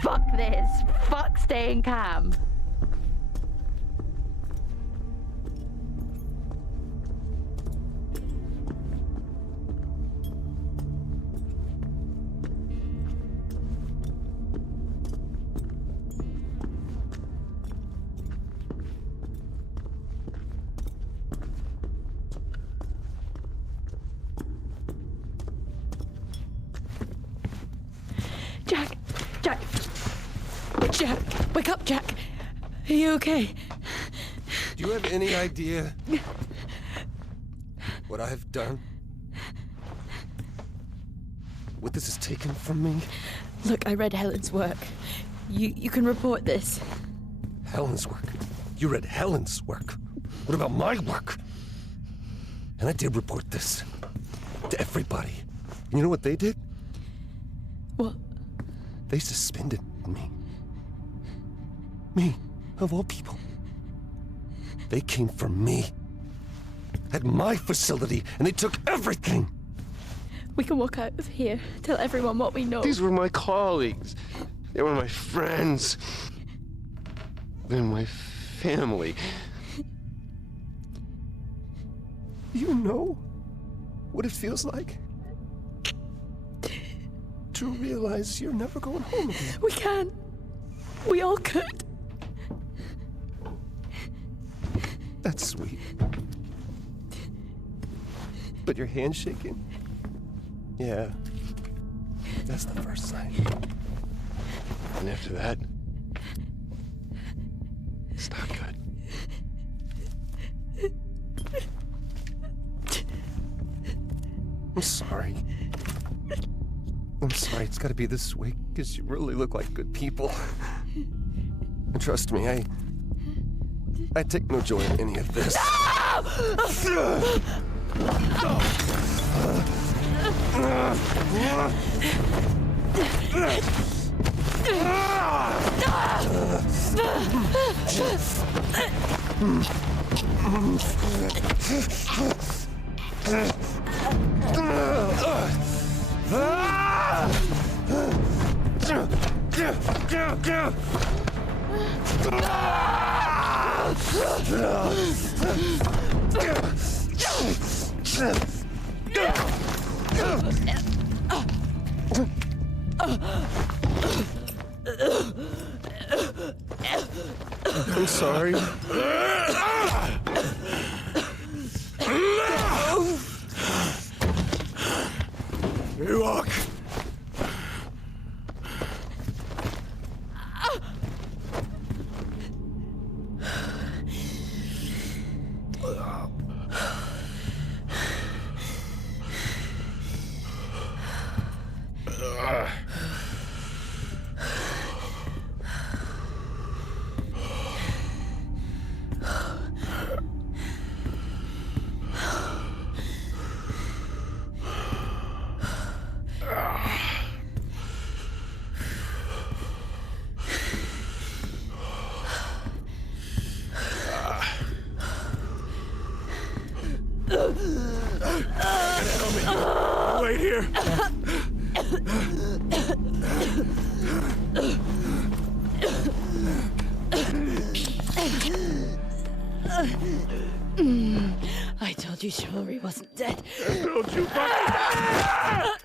Fuck this. Fuck staying calm. Jack, wake up, Jack. Are you okay? Do you have any idea what I've done? What this has taken from me? Look, I read Helen's work. You can report this. Helen's work? You read Helen's work? What about my work? And I did report this to everybody. You know what they did? What? They suspended me. Me, of all people. They came for me. At my facility, and they took everything. We can walk out of here, tell everyone what we know. These were my colleagues. They were my friends. They're my family. You know what it feels like? To realize you're never going home again. We can. We all could. That's sweet. But your hand's shaking? Yeah. That's the first sign. And after that, it's not good. I'm sorry. I'm sorry it's gotta be this way, because you really look like good people. And trust me, I take no joy in any of this. I'm sorry. You walk. Wait here. I told you chivalry wasn't dead. Don't you fucking...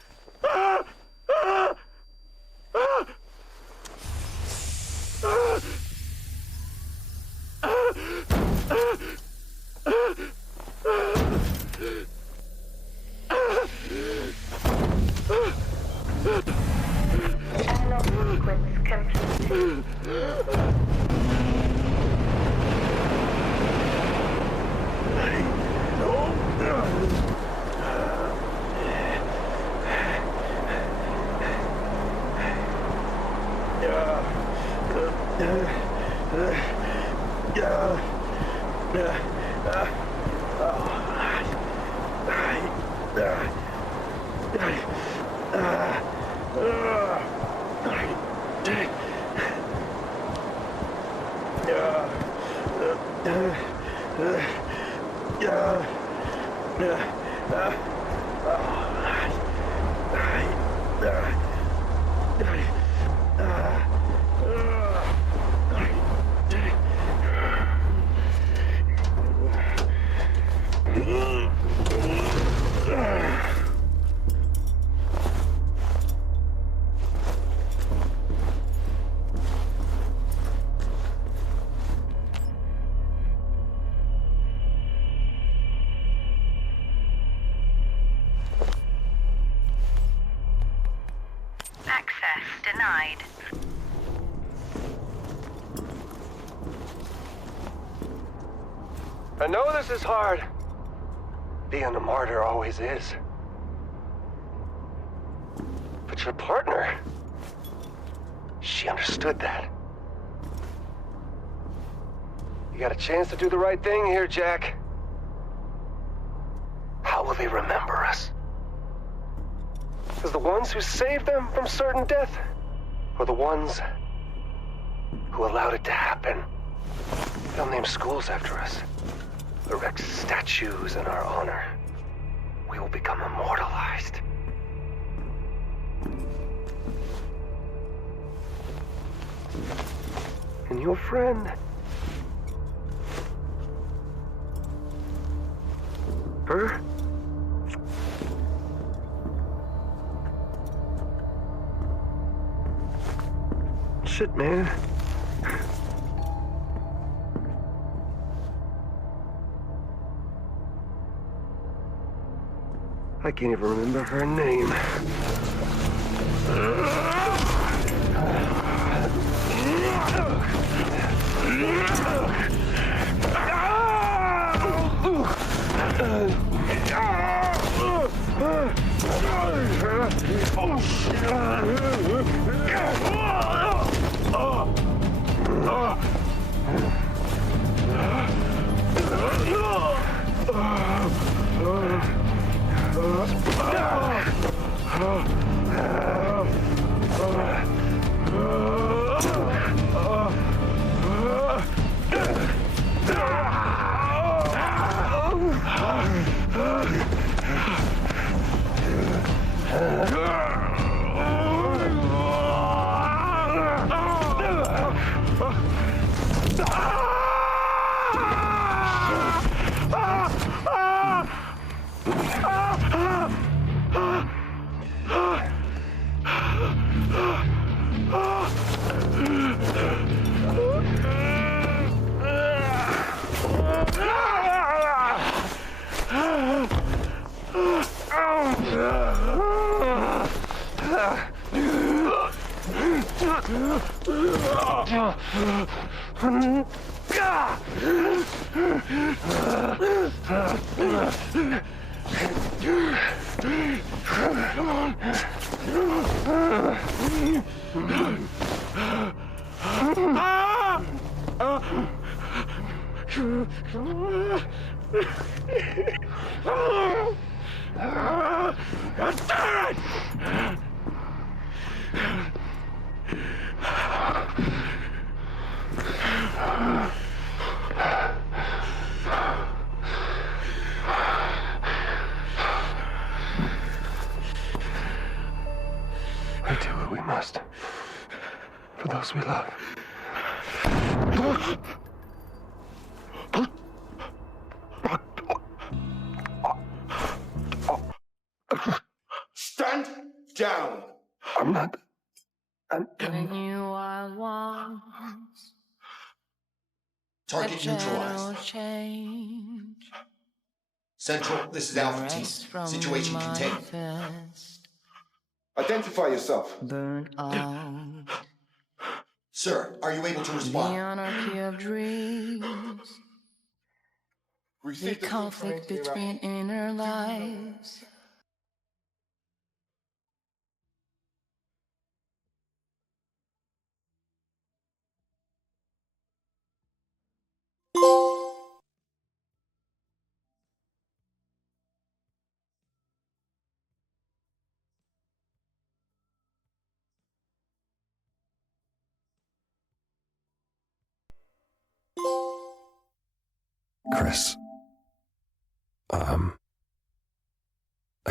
Access denied. I know this is hard. Being a martyr always is. But your partner, she understood that. You got a chance to do the right thing here, Jack. How will they remember us? As the ones who saved them from certain death? Or the ones who allowed it to happen? They'll name schools after us. Erect statues in our honor. We will become immortalized. And your friend... her? Shit, man. I can't even remember her name. We do what we must for those we love. Stand down. I'm not. When you are once Target neutralized. change. Central, this is Alpha Team. Situation contained. Identify yourself. Burn out. Sir, are you able to The respond? anarchy of dreams. The conflict between inner lives. Chris, I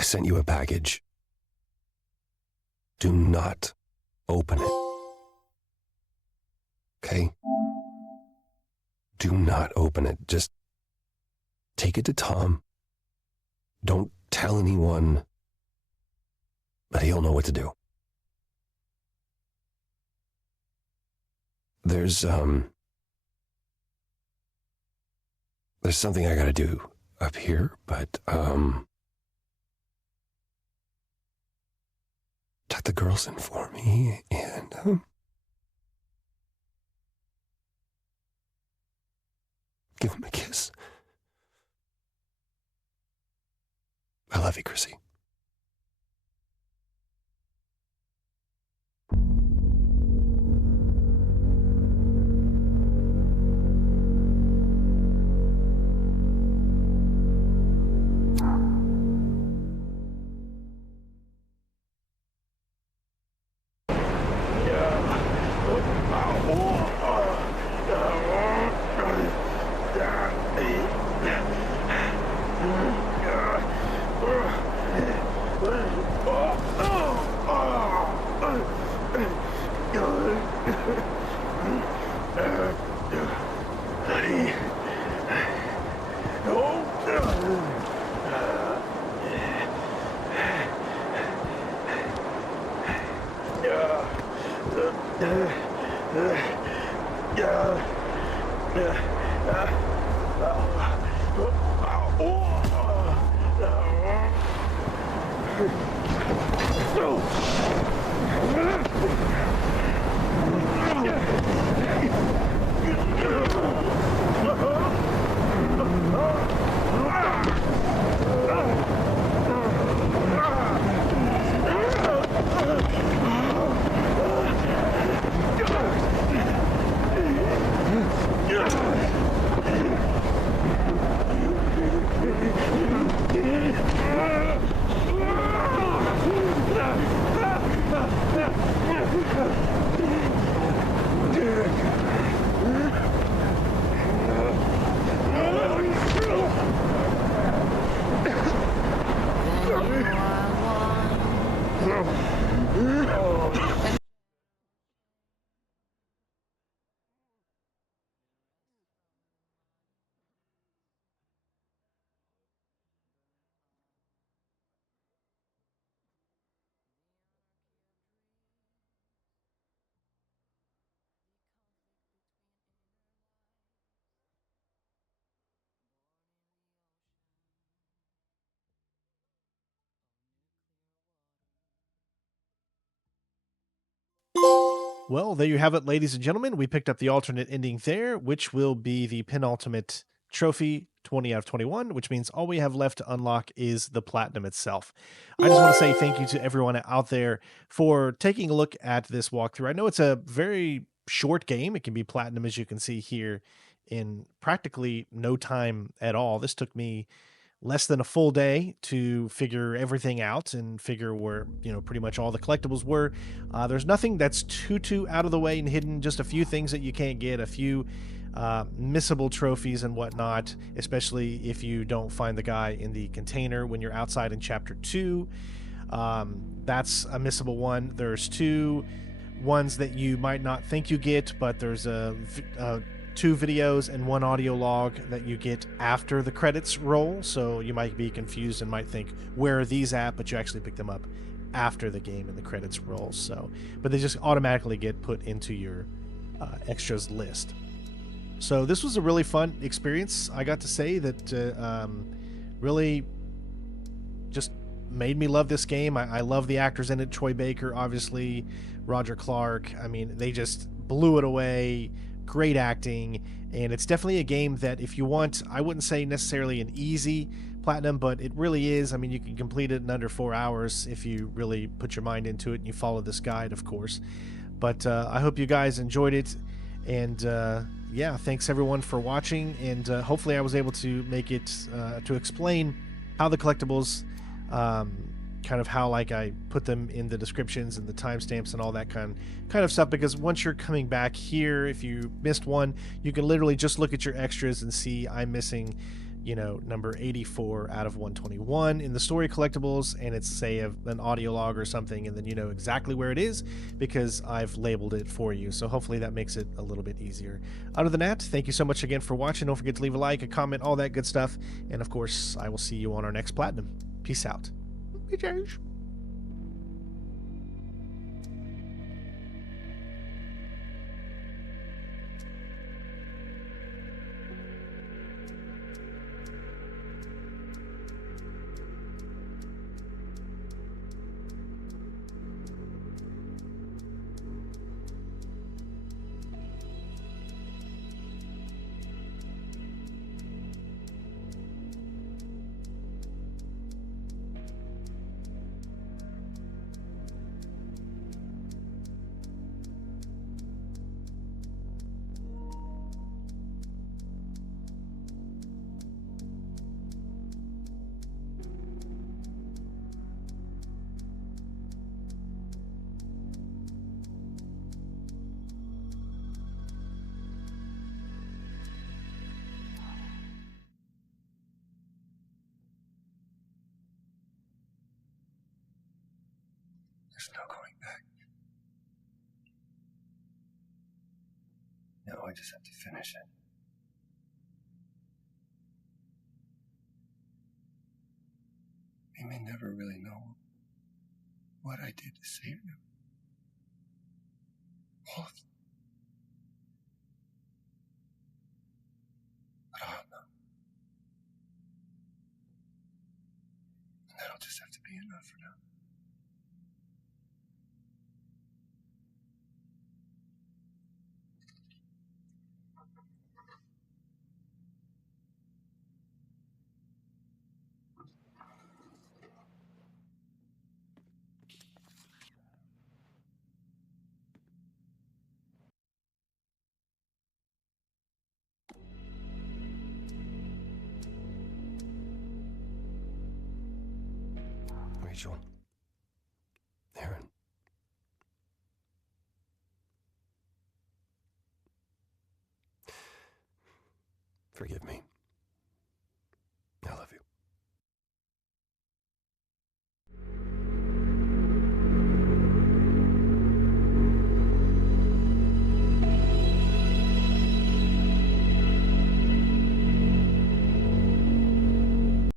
sent you a package. Do not open it. Okay? Do not open it. Just take it to Tom. Don't tell anyone, but he'll know what to do. There's something I gotta do up here, but, tuck the girls in for me, and, give him a kiss. I love you, Chrissy. Well, there you have it, ladies and gentlemen. We picked up the alternate ending there, which will be the penultimate trophy, 20 out of 21, which means all we have left to unlock is the platinum itself. I just want to say thank you to everyone out there for taking a look at this walkthrough. I know it's a very short game. It can be platinum, as you can see here, in practically no time at all. This took me less than a full day to figure everything out and figure where, pretty much all the collectibles were. There's nothing that's too out of the way and hidden, just a few things that you can't get, a few missable trophies and whatnot, especially if you don't find the guy in the container when you're outside in chapter 2. That's a missable one. There's 2 ones that you might not think you get, but there's 2 videos and 1 audio log that you get after the credits roll, so you might be confused and might think, where are these at? But you actually pick them up after the game and the credits roll. But they just automatically get put into your extras list. So this was a really fun experience. I got to say that really just made me love this game. I love the actors in it. Troy Baker, obviously, Roger Clark. I mean, they just blew it away. Great acting, and it's definitely a game that if you want, I wouldn't say necessarily an easy platinum, but it really is. I mean, you can complete it in under 4 hours if you really put your mind into it and you follow this guide, of course. But I hope you guys enjoyed it, and yeah, thanks everyone for watching, and hopefully I was able to make it to explain how the collectibles kind of how like I put them in the descriptions and the timestamps and all that kind of stuff, because once you're coming back here, if you missed one, you can literally just look at your extras and see I'm missing, number 84 out of 121 in the story collectibles, and it's say an audio log or something, and then you know exactly where it is because I've labeled it for you. So hopefully that makes it a little bit easier. Other than that, thank you so much again for watching. Don't forget to leave a like, a comment, all that good stuff, and of course I will see you on our next platinum. Peace out. Cheers. There's no going back. Now I just have to finish it. They may never really know what I did to save them. All of them. But I'll know. And that'll just have to be enough for now. Rachel. Aaron. Forgive me.